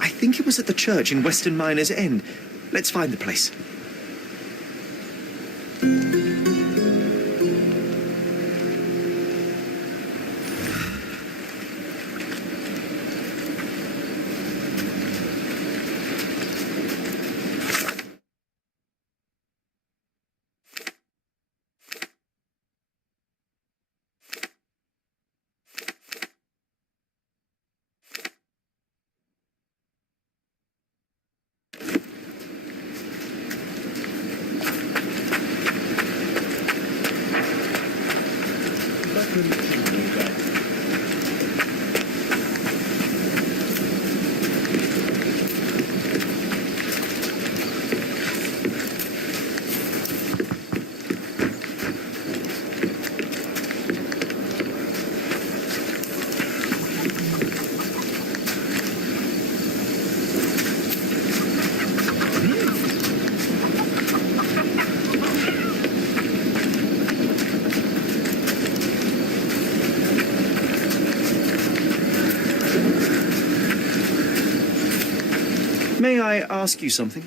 I think it was at the church in Western Miner's End. Let's find the place. I ask you something?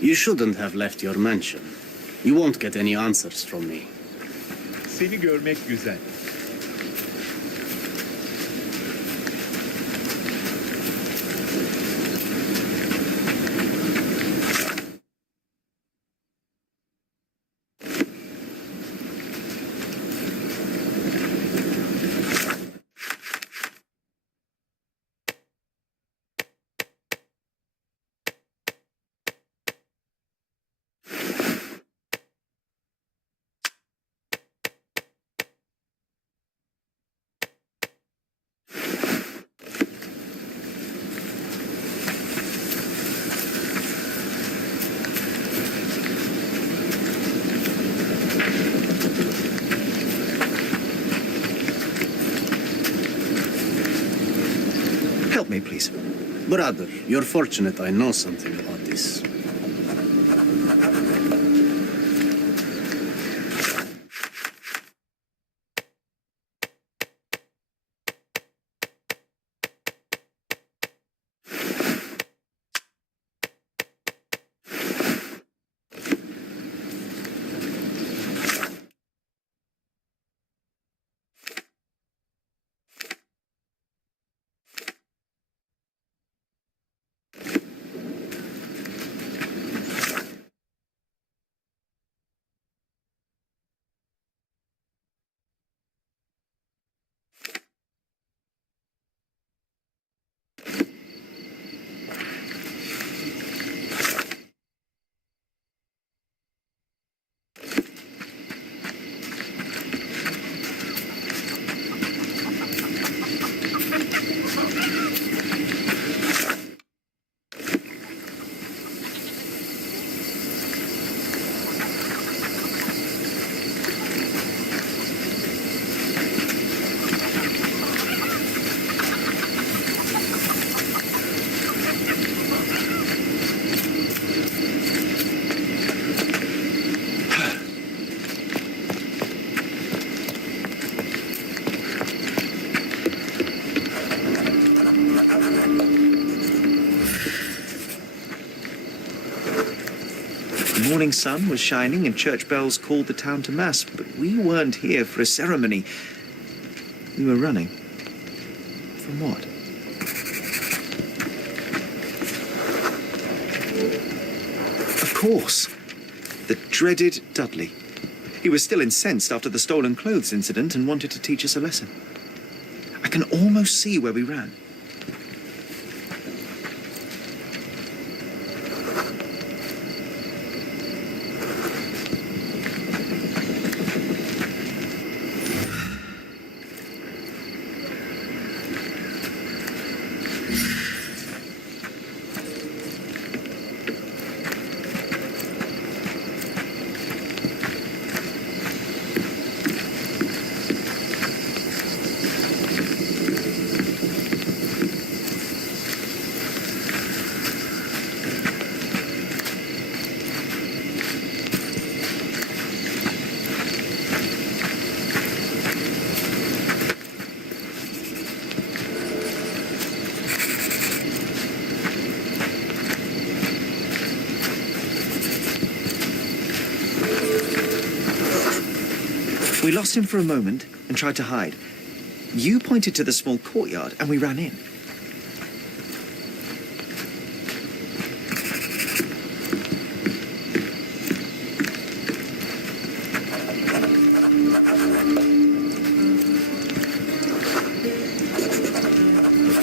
You shouldn't have left your mansion. You won't get any answers from me. Seni görmek güzel. Help me, please. Brother, you're fortunate I know something about this. The morning sun was shining and church bells called the town to mass, but we weren't here for a ceremony. We were running. From what? Of course. The dreaded Dudley. He was still incensed after the stolen clothes incident and wanted to teach us a lesson. I can almost see where we ran. We lost him for a moment and tried to hide. You pointed to the small courtyard and we ran in.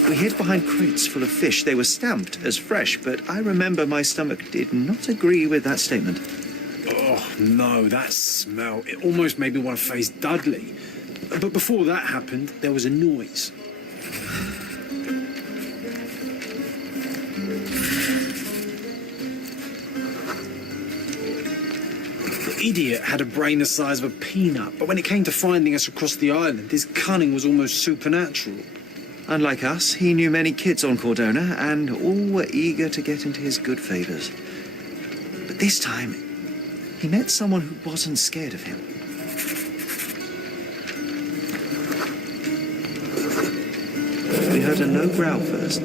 We hid behind crates full of fish. They were stamped as fresh, but I remember my stomach did not agree with that statement. Oh, no, that smell. It almost made me want to face Dudley. But before that happened, there was a noise. The idiot had a brain the size of a peanut, but when it came to finding us across the island, his cunning was almost supernatural. Unlike us, he knew many kids on Cordona, and all were eager to get into his good favors. But this time, he met someone who wasn't scared of him. We heard a low growl first,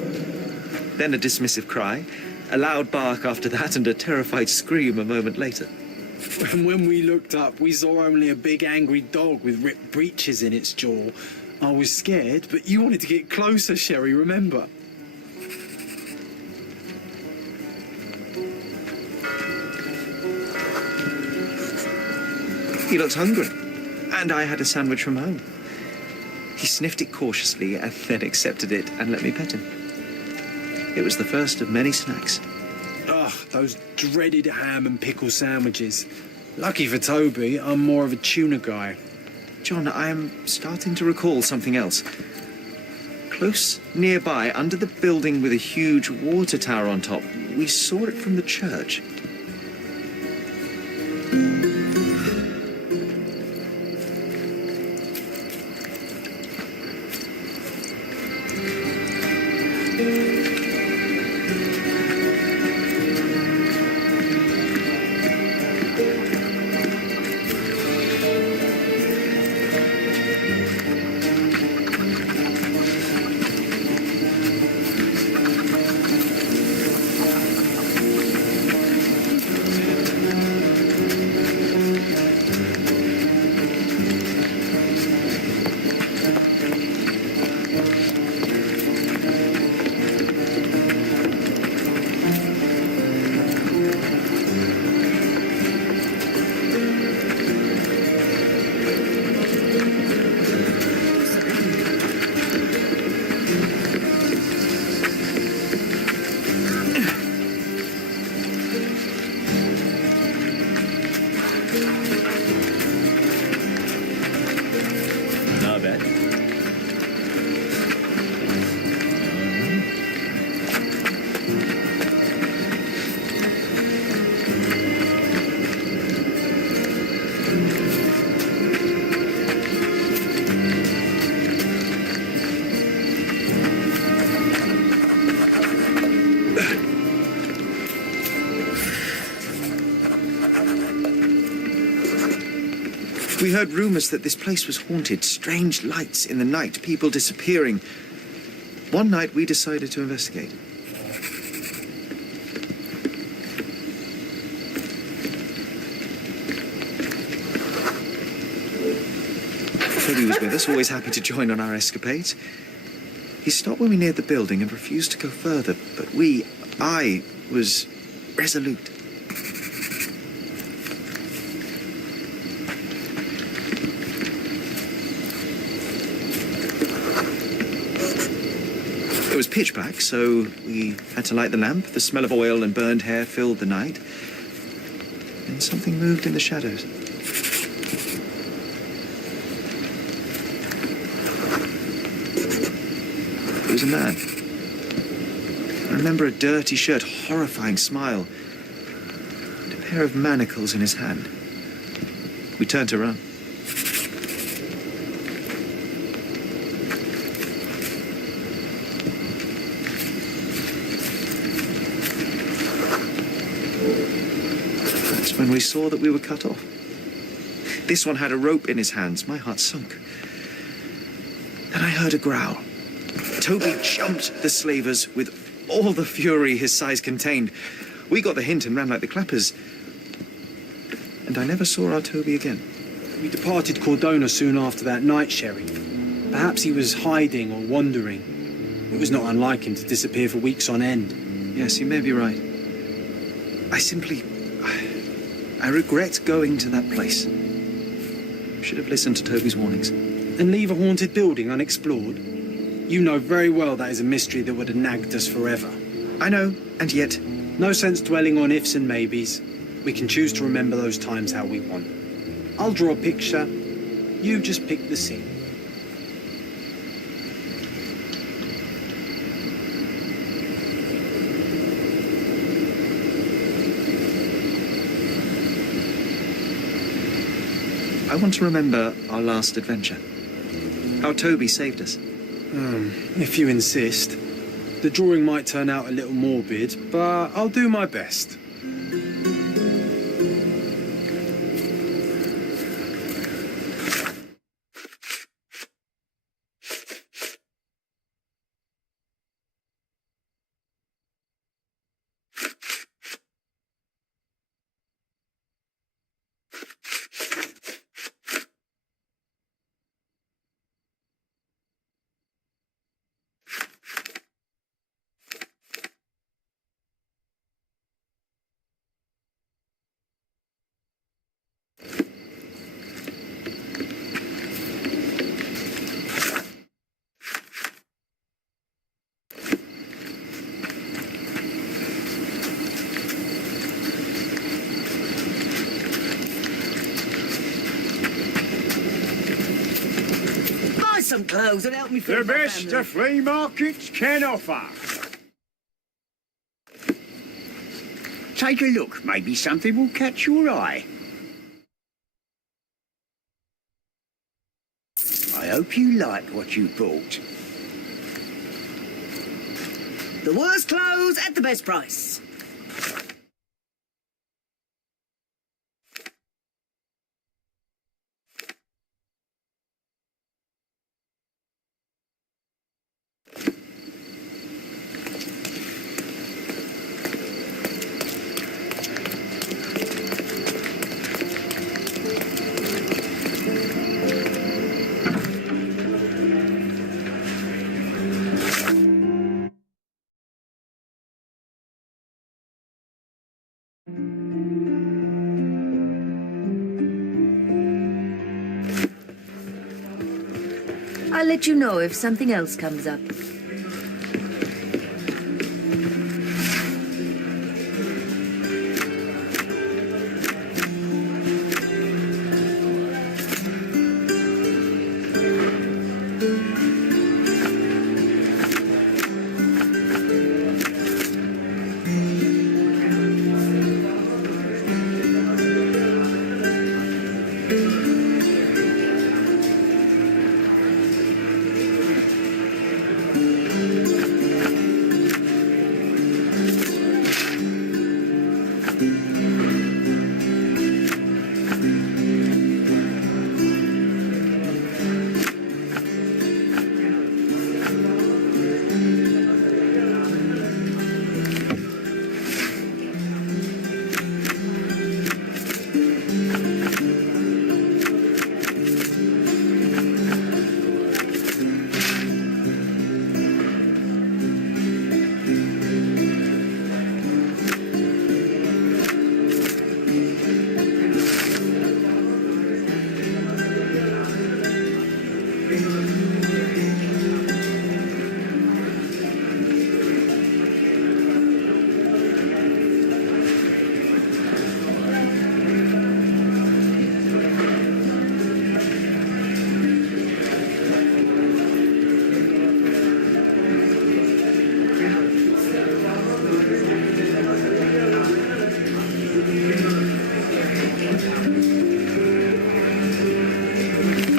then a dismissive cry, A loud bark after that and a terrified scream a moment later. And when we looked up, we saw only a big angry dog with ripped breeches in its jaw. I was scared, but you wanted to get closer, Sherry, remember? He looked hungry, and I had a sandwich from home. He sniffed it cautiously and then accepted it and let me pet him. It was the first of many snacks. Ugh, those dreaded ham and pickle sandwiches. Lucky for Toby, I'm more of a tuna guy. John, I am starting to recall something else. Close nearby, under the building with a huge water tower on top, we saw it from the church. We heard rumours that this place was haunted, strange lights in the night, people disappearing. One night we decided to investigate. Toby was with us, always happy to join on our escapades. He stopped when we neared the building and refused to go further, but I was resolute. It was pitch black, so we had to light the lamp. The smell of oil and burned hair filled the night. And something moved in the shadows. It was a man. I remember a dirty shirt, horrifying smile, and a pair of manacles in his hand. We turned to run. When we saw that we were cut off. This one had a rope in his hands. My heart sunk. Then I heard a growl. Toby jumped the slavers with all the fury his size contained. We got the hint and ran like the clappers. And I never saw our Toby again. We departed Cordona soon after that night, Sherry. Perhaps he was hiding or wandering. It was not unlike him to disappear for weeks on end. Yes, you may be right. I regret going to that place. Should have listened to Toby's warnings. And leave a haunted building unexplored? You know very well that is a mystery that would have nagged us forever. I know, and yet... No sense dwelling on ifs and maybes. We can choose to remember those times how we want. I'll draw a picture. You just pick the scene. I want to remember our last adventure. How Toby saved us. If you insist. The drawing might turn out a little morbid, but I'll do my best. decent clothes and help me feed The my best family. the flea markets can offer. Take a look. Maybe something will catch your eye. I hope you like what you bought. The worst clothes at the best price. I'll let you know if something else comes up.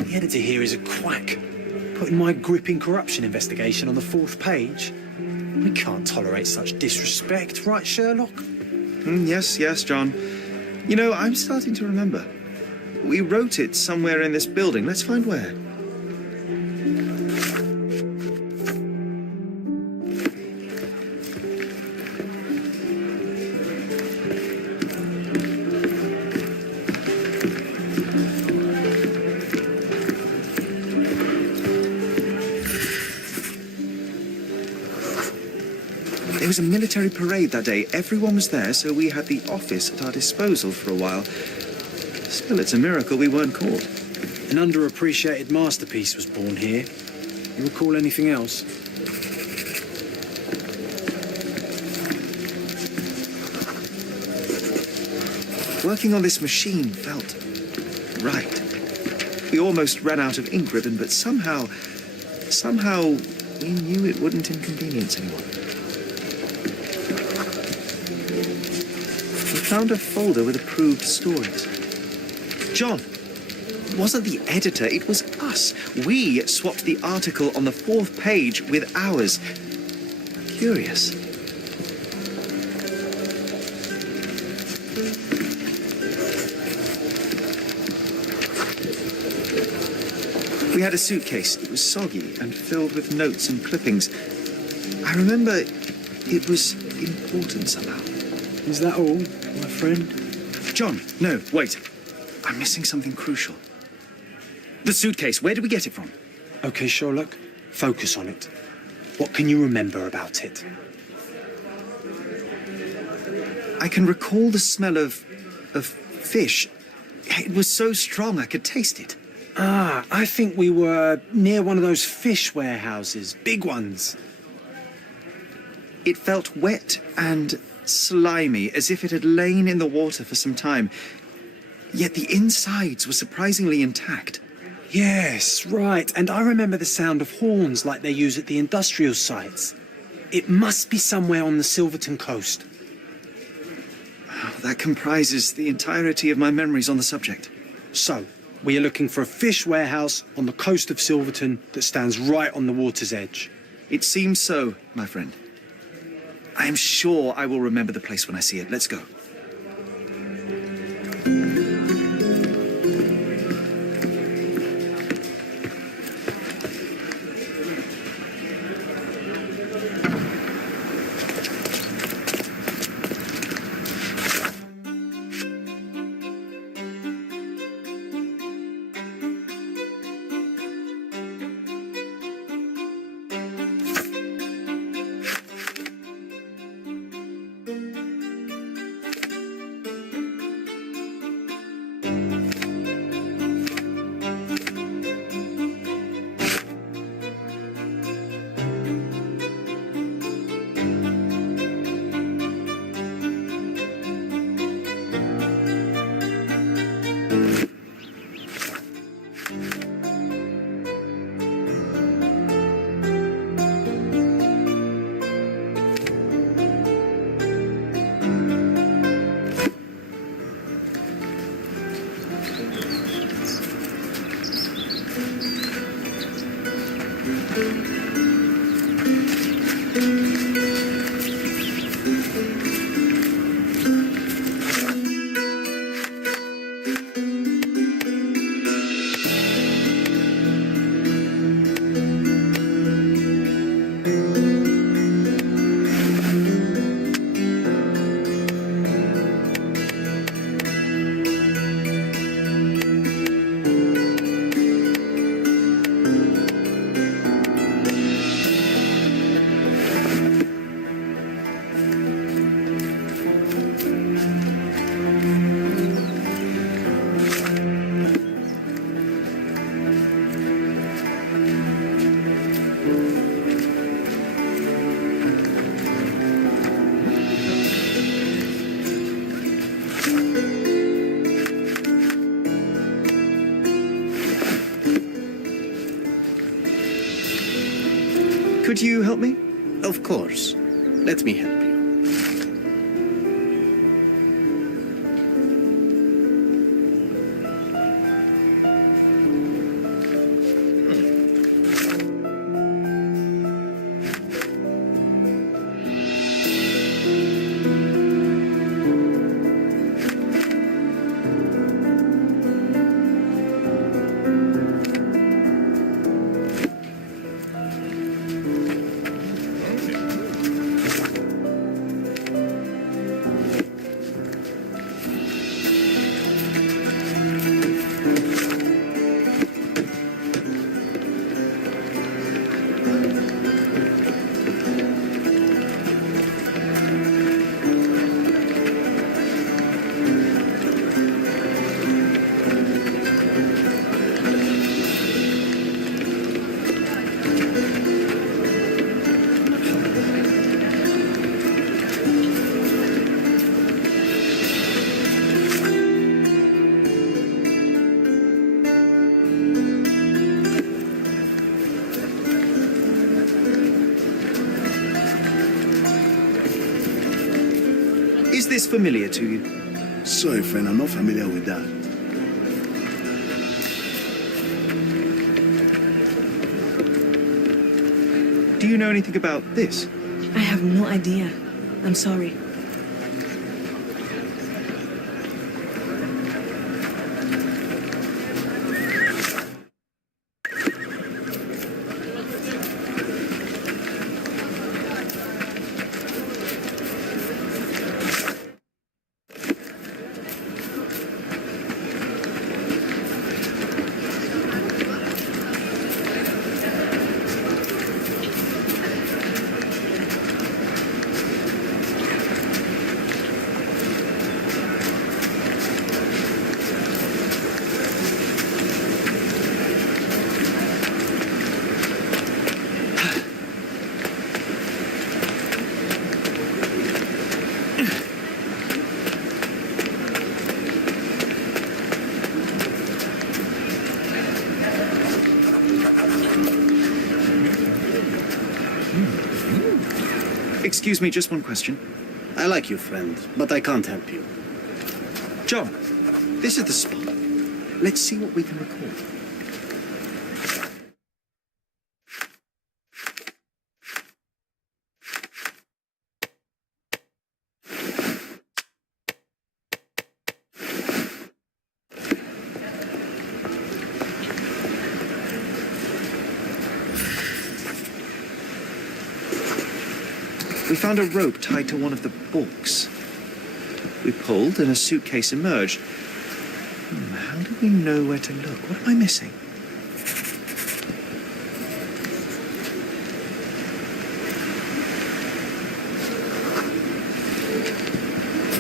The editor here is a quack, putting my gripping corruption investigation on the 4th page. We can't tolerate such disrespect, right, Sherlock? Yes, John. You know, I'm starting to remember. We wrote it somewhere in this building. Let's find where. There was a military parade that day. Everyone was there, so we had the office at our disposal for a while. Still, it's a miracle we weren't caught. An underappreciated masterpiece was born here. You recall anything else? Working on this machine felt right. We almost ran out of ink ribbon, but somehow we knew it wouldn't inconvenience anyone. We found a folder with approved stories. John, it wasn't the editor, it was us. We swapped the article on the 4th page with ours. Curious. We had a suitcase. It was soggy and filled with notes and clippings. I remember it was important somehow. Is that all, my friend? John, no, wait. I'm missing something crucial. The suitcase, where did we get it from? Okay, Sherlock, focus on it. What can you remember about it? I can recall the smell of fish. It was so strong I could taste it. Ah, I think we were near one of those fish warehouses, big ones. It felt wet and slimy, as if it had lain in the water for some time. Yet the insides were surprisingly intact. Yes, right. And I remember the sound of horns like they use at the industrial sites. It must be somewhere on the Silverton coast. Oh, that comprises the entirety of my memories on the subject. So, we are looking for a fish warehouse on the coast of Silverton that stands right on the water's edge. It seems so, my friend. I am sure I will remember the place when I see it. Let's go. Could you help me? Of course. Let me help you. Is this familiar to you? Sorry, friend, I'm not familiar with that. Do you know anything about this? I have no idea. I'm sorry. Excuse me, just one question. I like you, friend, but I can't help you. John, this is the spot. Let's see what we can record. We found a rope tied to one of the books. We pulled and a suitcase emerged. How do we know where to look? What am I missing?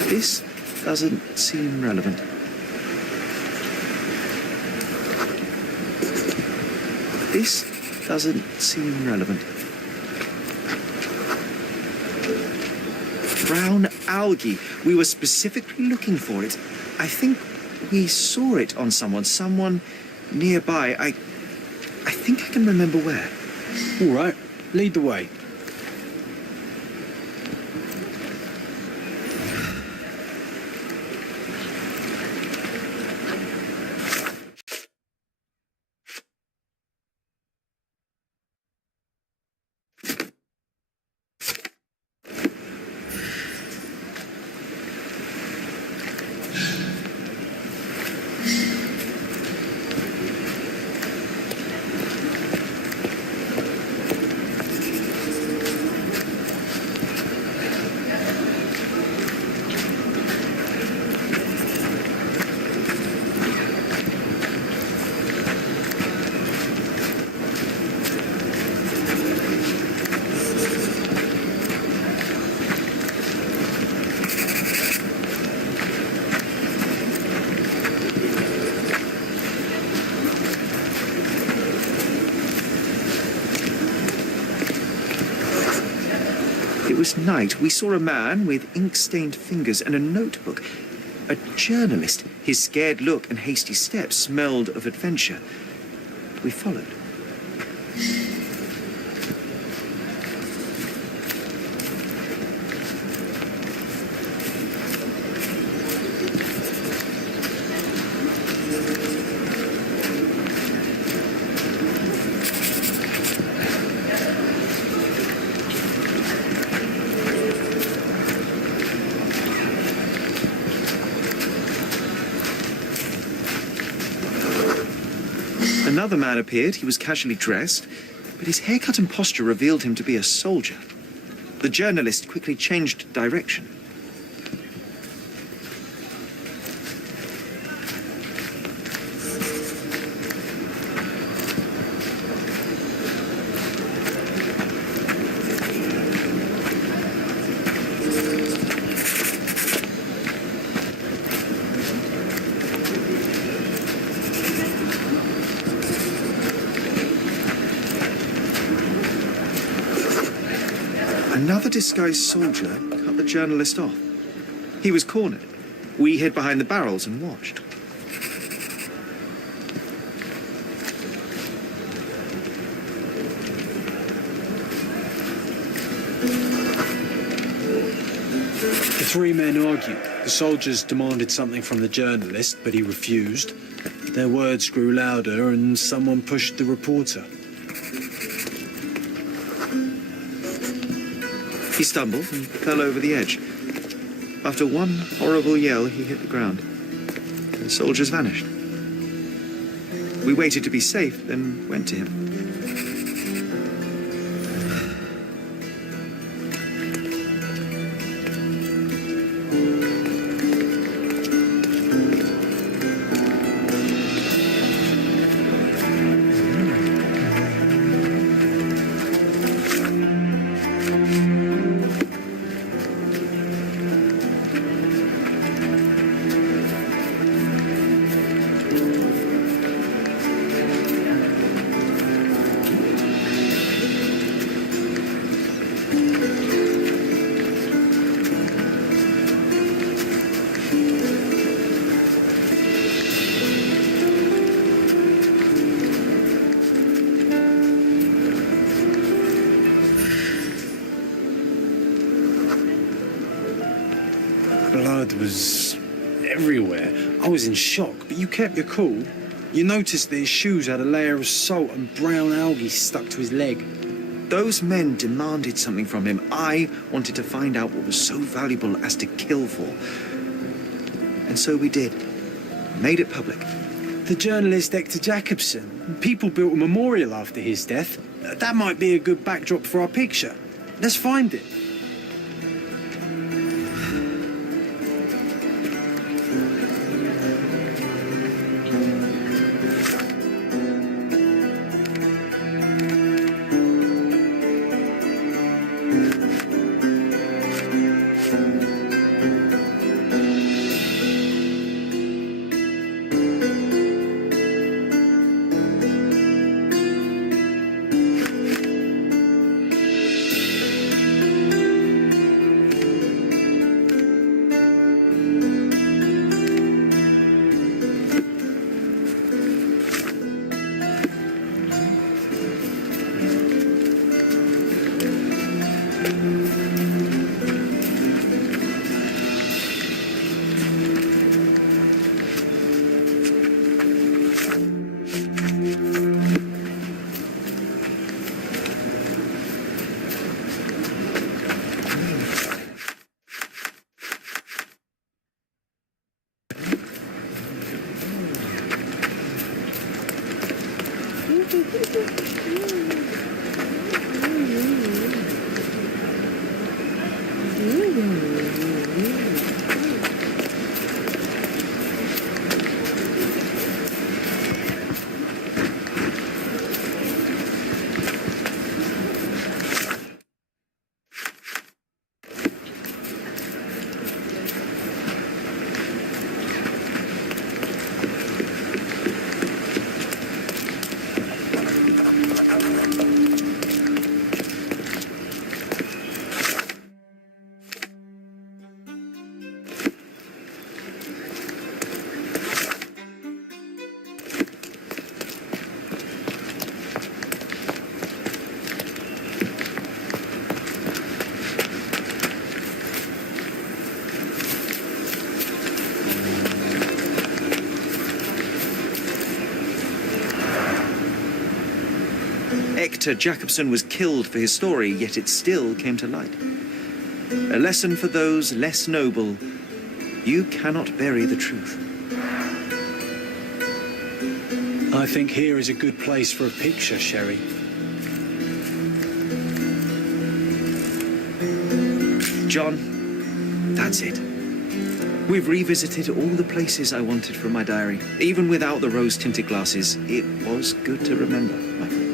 This doesn't seem relevant. This doesn't seem relevant. Brown algae. We were specifically looking for it. I think we saw it on someone nearby. I think I can remember where. All right, lead the way. It was night. We saw a man with ink-stained fingers and a notebook. A journalist. His scared look and hasty steps smelled of adventure. We followed. Another man appeared. He was casually dressed, but his haircut and posture revealed him to be a soldier. The journalist quickly changed direction. Another disguised soldier cut the journalist off. He was cornered. We hid behind the barrels and watched. The three men argued. The soldiers demanded something from the journalist, but he refused. Their words grew louder and someone pushed the reporter. He stumbled and fell over the edge. After one horrible yell, he hit the ground. The soldiers vanished. We waited to be safe, then went to him. Blood was everywhere. I was in shock, but you kept your cool. You noticed that his shoes had a layer of salt and brown algae stuck to his leg. Those men demanded something from him. I wanted to find out what was so valuable as to kill for. And so we did. Made it public. The journalist Hector Jacobson. People built a memorial after his death. That might be a good backdrop for our picture. Let's find it. Hector Jacobson was killed for his story, yet it still came to light. A lesson for those less noble. You cannot bury the truth. I think here is a good place for a picture, Sherry. John, that's it. We've revisited all the places I wanted from my diary. Even without the rose-tinted glasses, it was good to remember, my friend.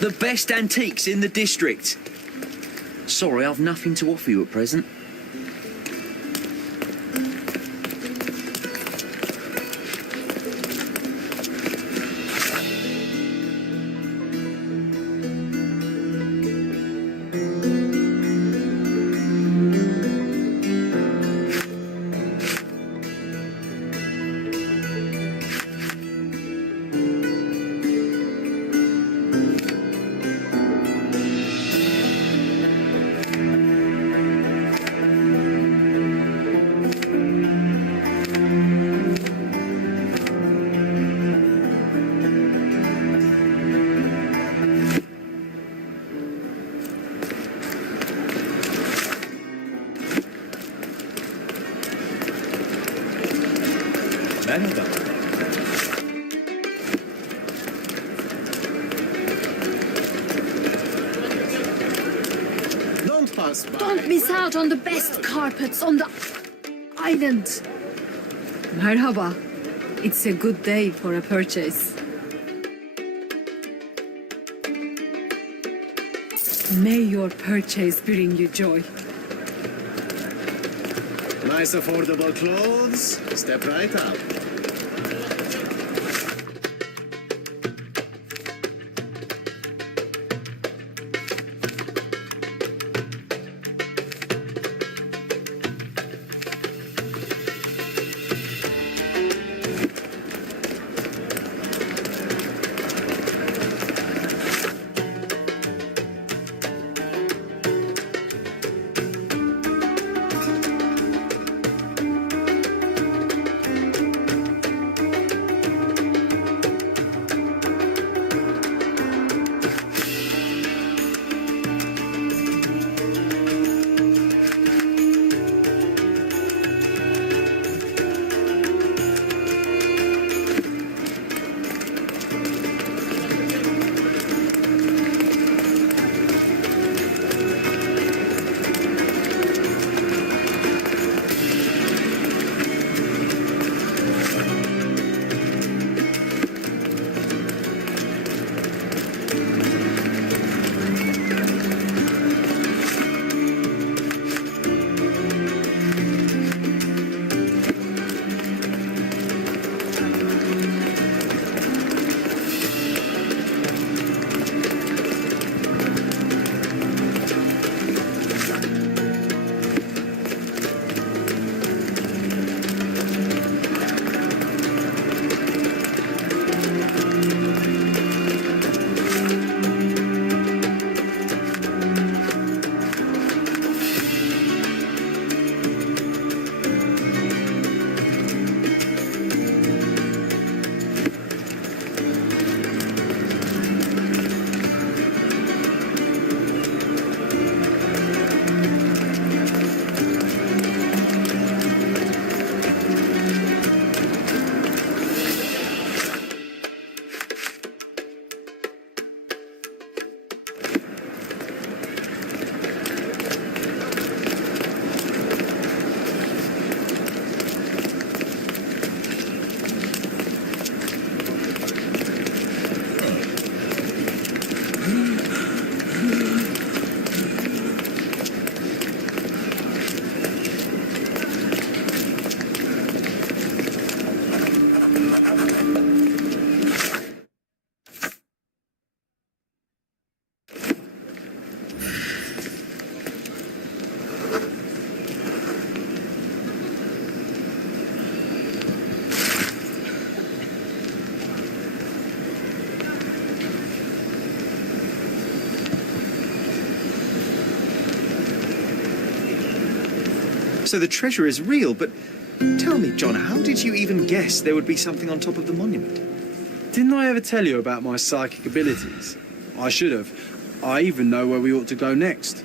The best antiques in the district. Sorry, I've nothing to offer you at present. Don't pass by. Don't miss out on the best carpets on the island. Merhaba. It's a good day for a purchase. May your purchase bring you joy. Nice affordable clothes. Step right up. So the treasure is real, but tell me, John, how did you even guess there would be something on top of the monument? Didn't I ever tell you about my psychic abilities? I should have. I even know where we ought to go next.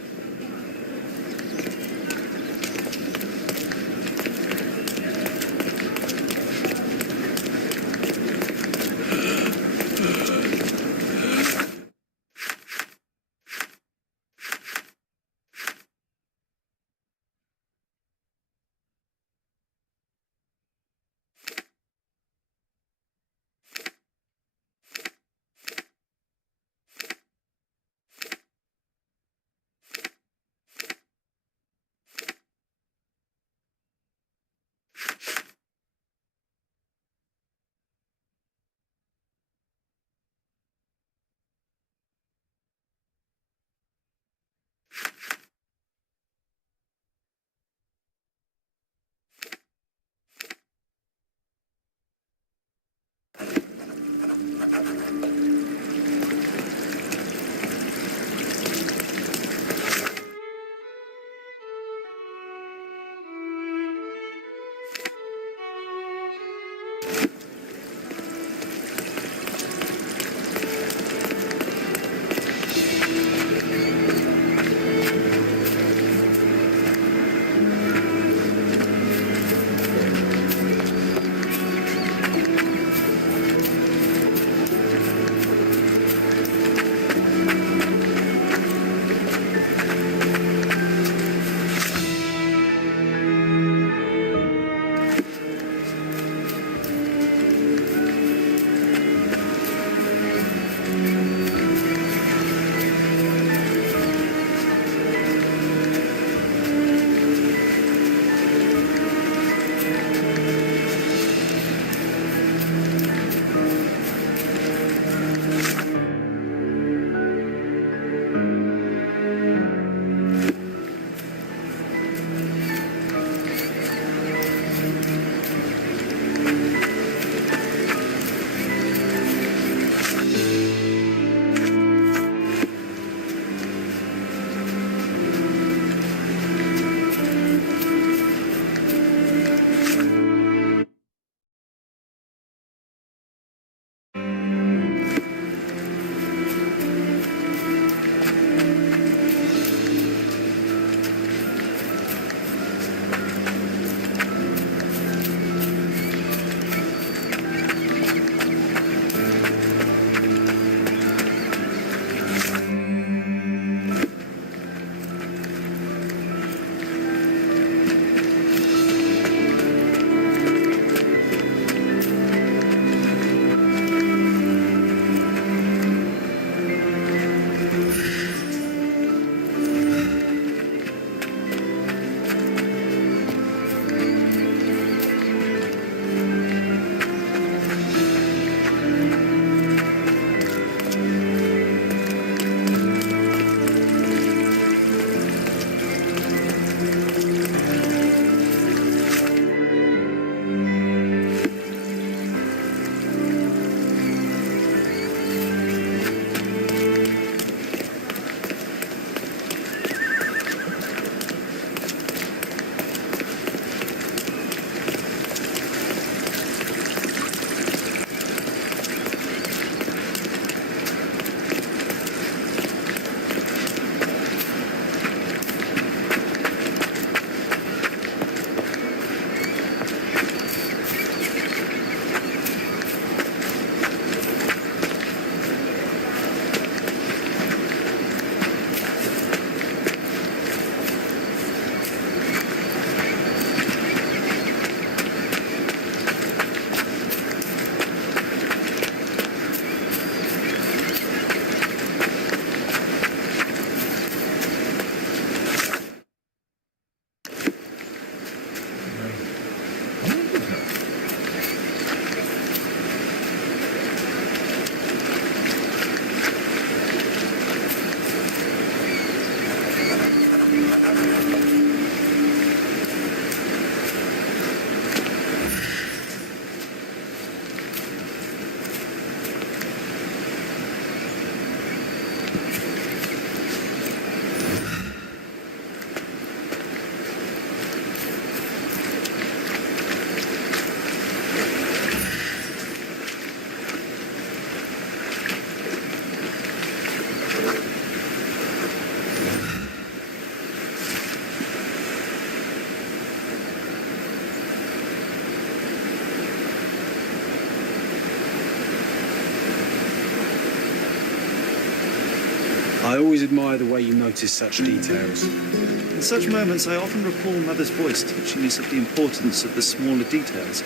I always admire the way you notice such details. In such moments, I often recall Mother's voice teaching us of the importance of the smaller details.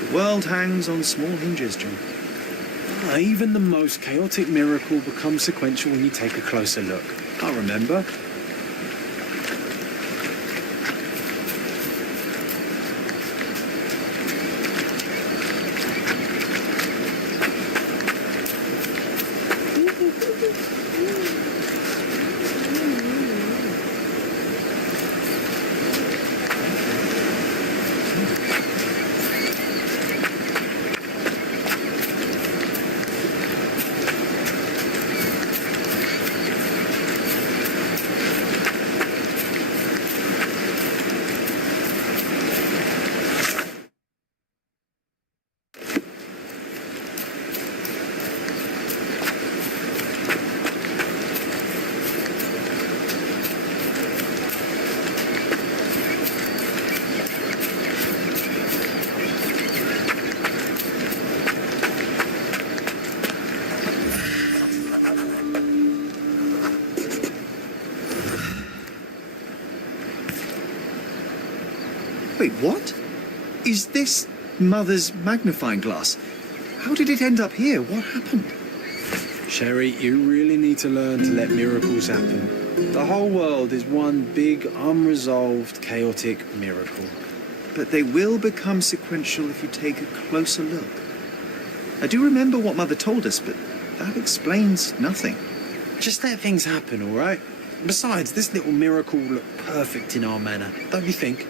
The world hangs on small hinges, John. Even the most chaotic miracle becomes sequential when you take a closer look. I remember. Wait, what? Is this Mother's magnifying glass? How did it end up here? What happened? Sherry, you really need to learn to let miracles happen. The whole world is one big, unresolved, chaotic miracle. But they will become sequential if you take a closer look. I do remember what Mother told us, but that explains nothing. Just let things happen, all right? Besides, this little miracle will look perfect in our manor, don't you think?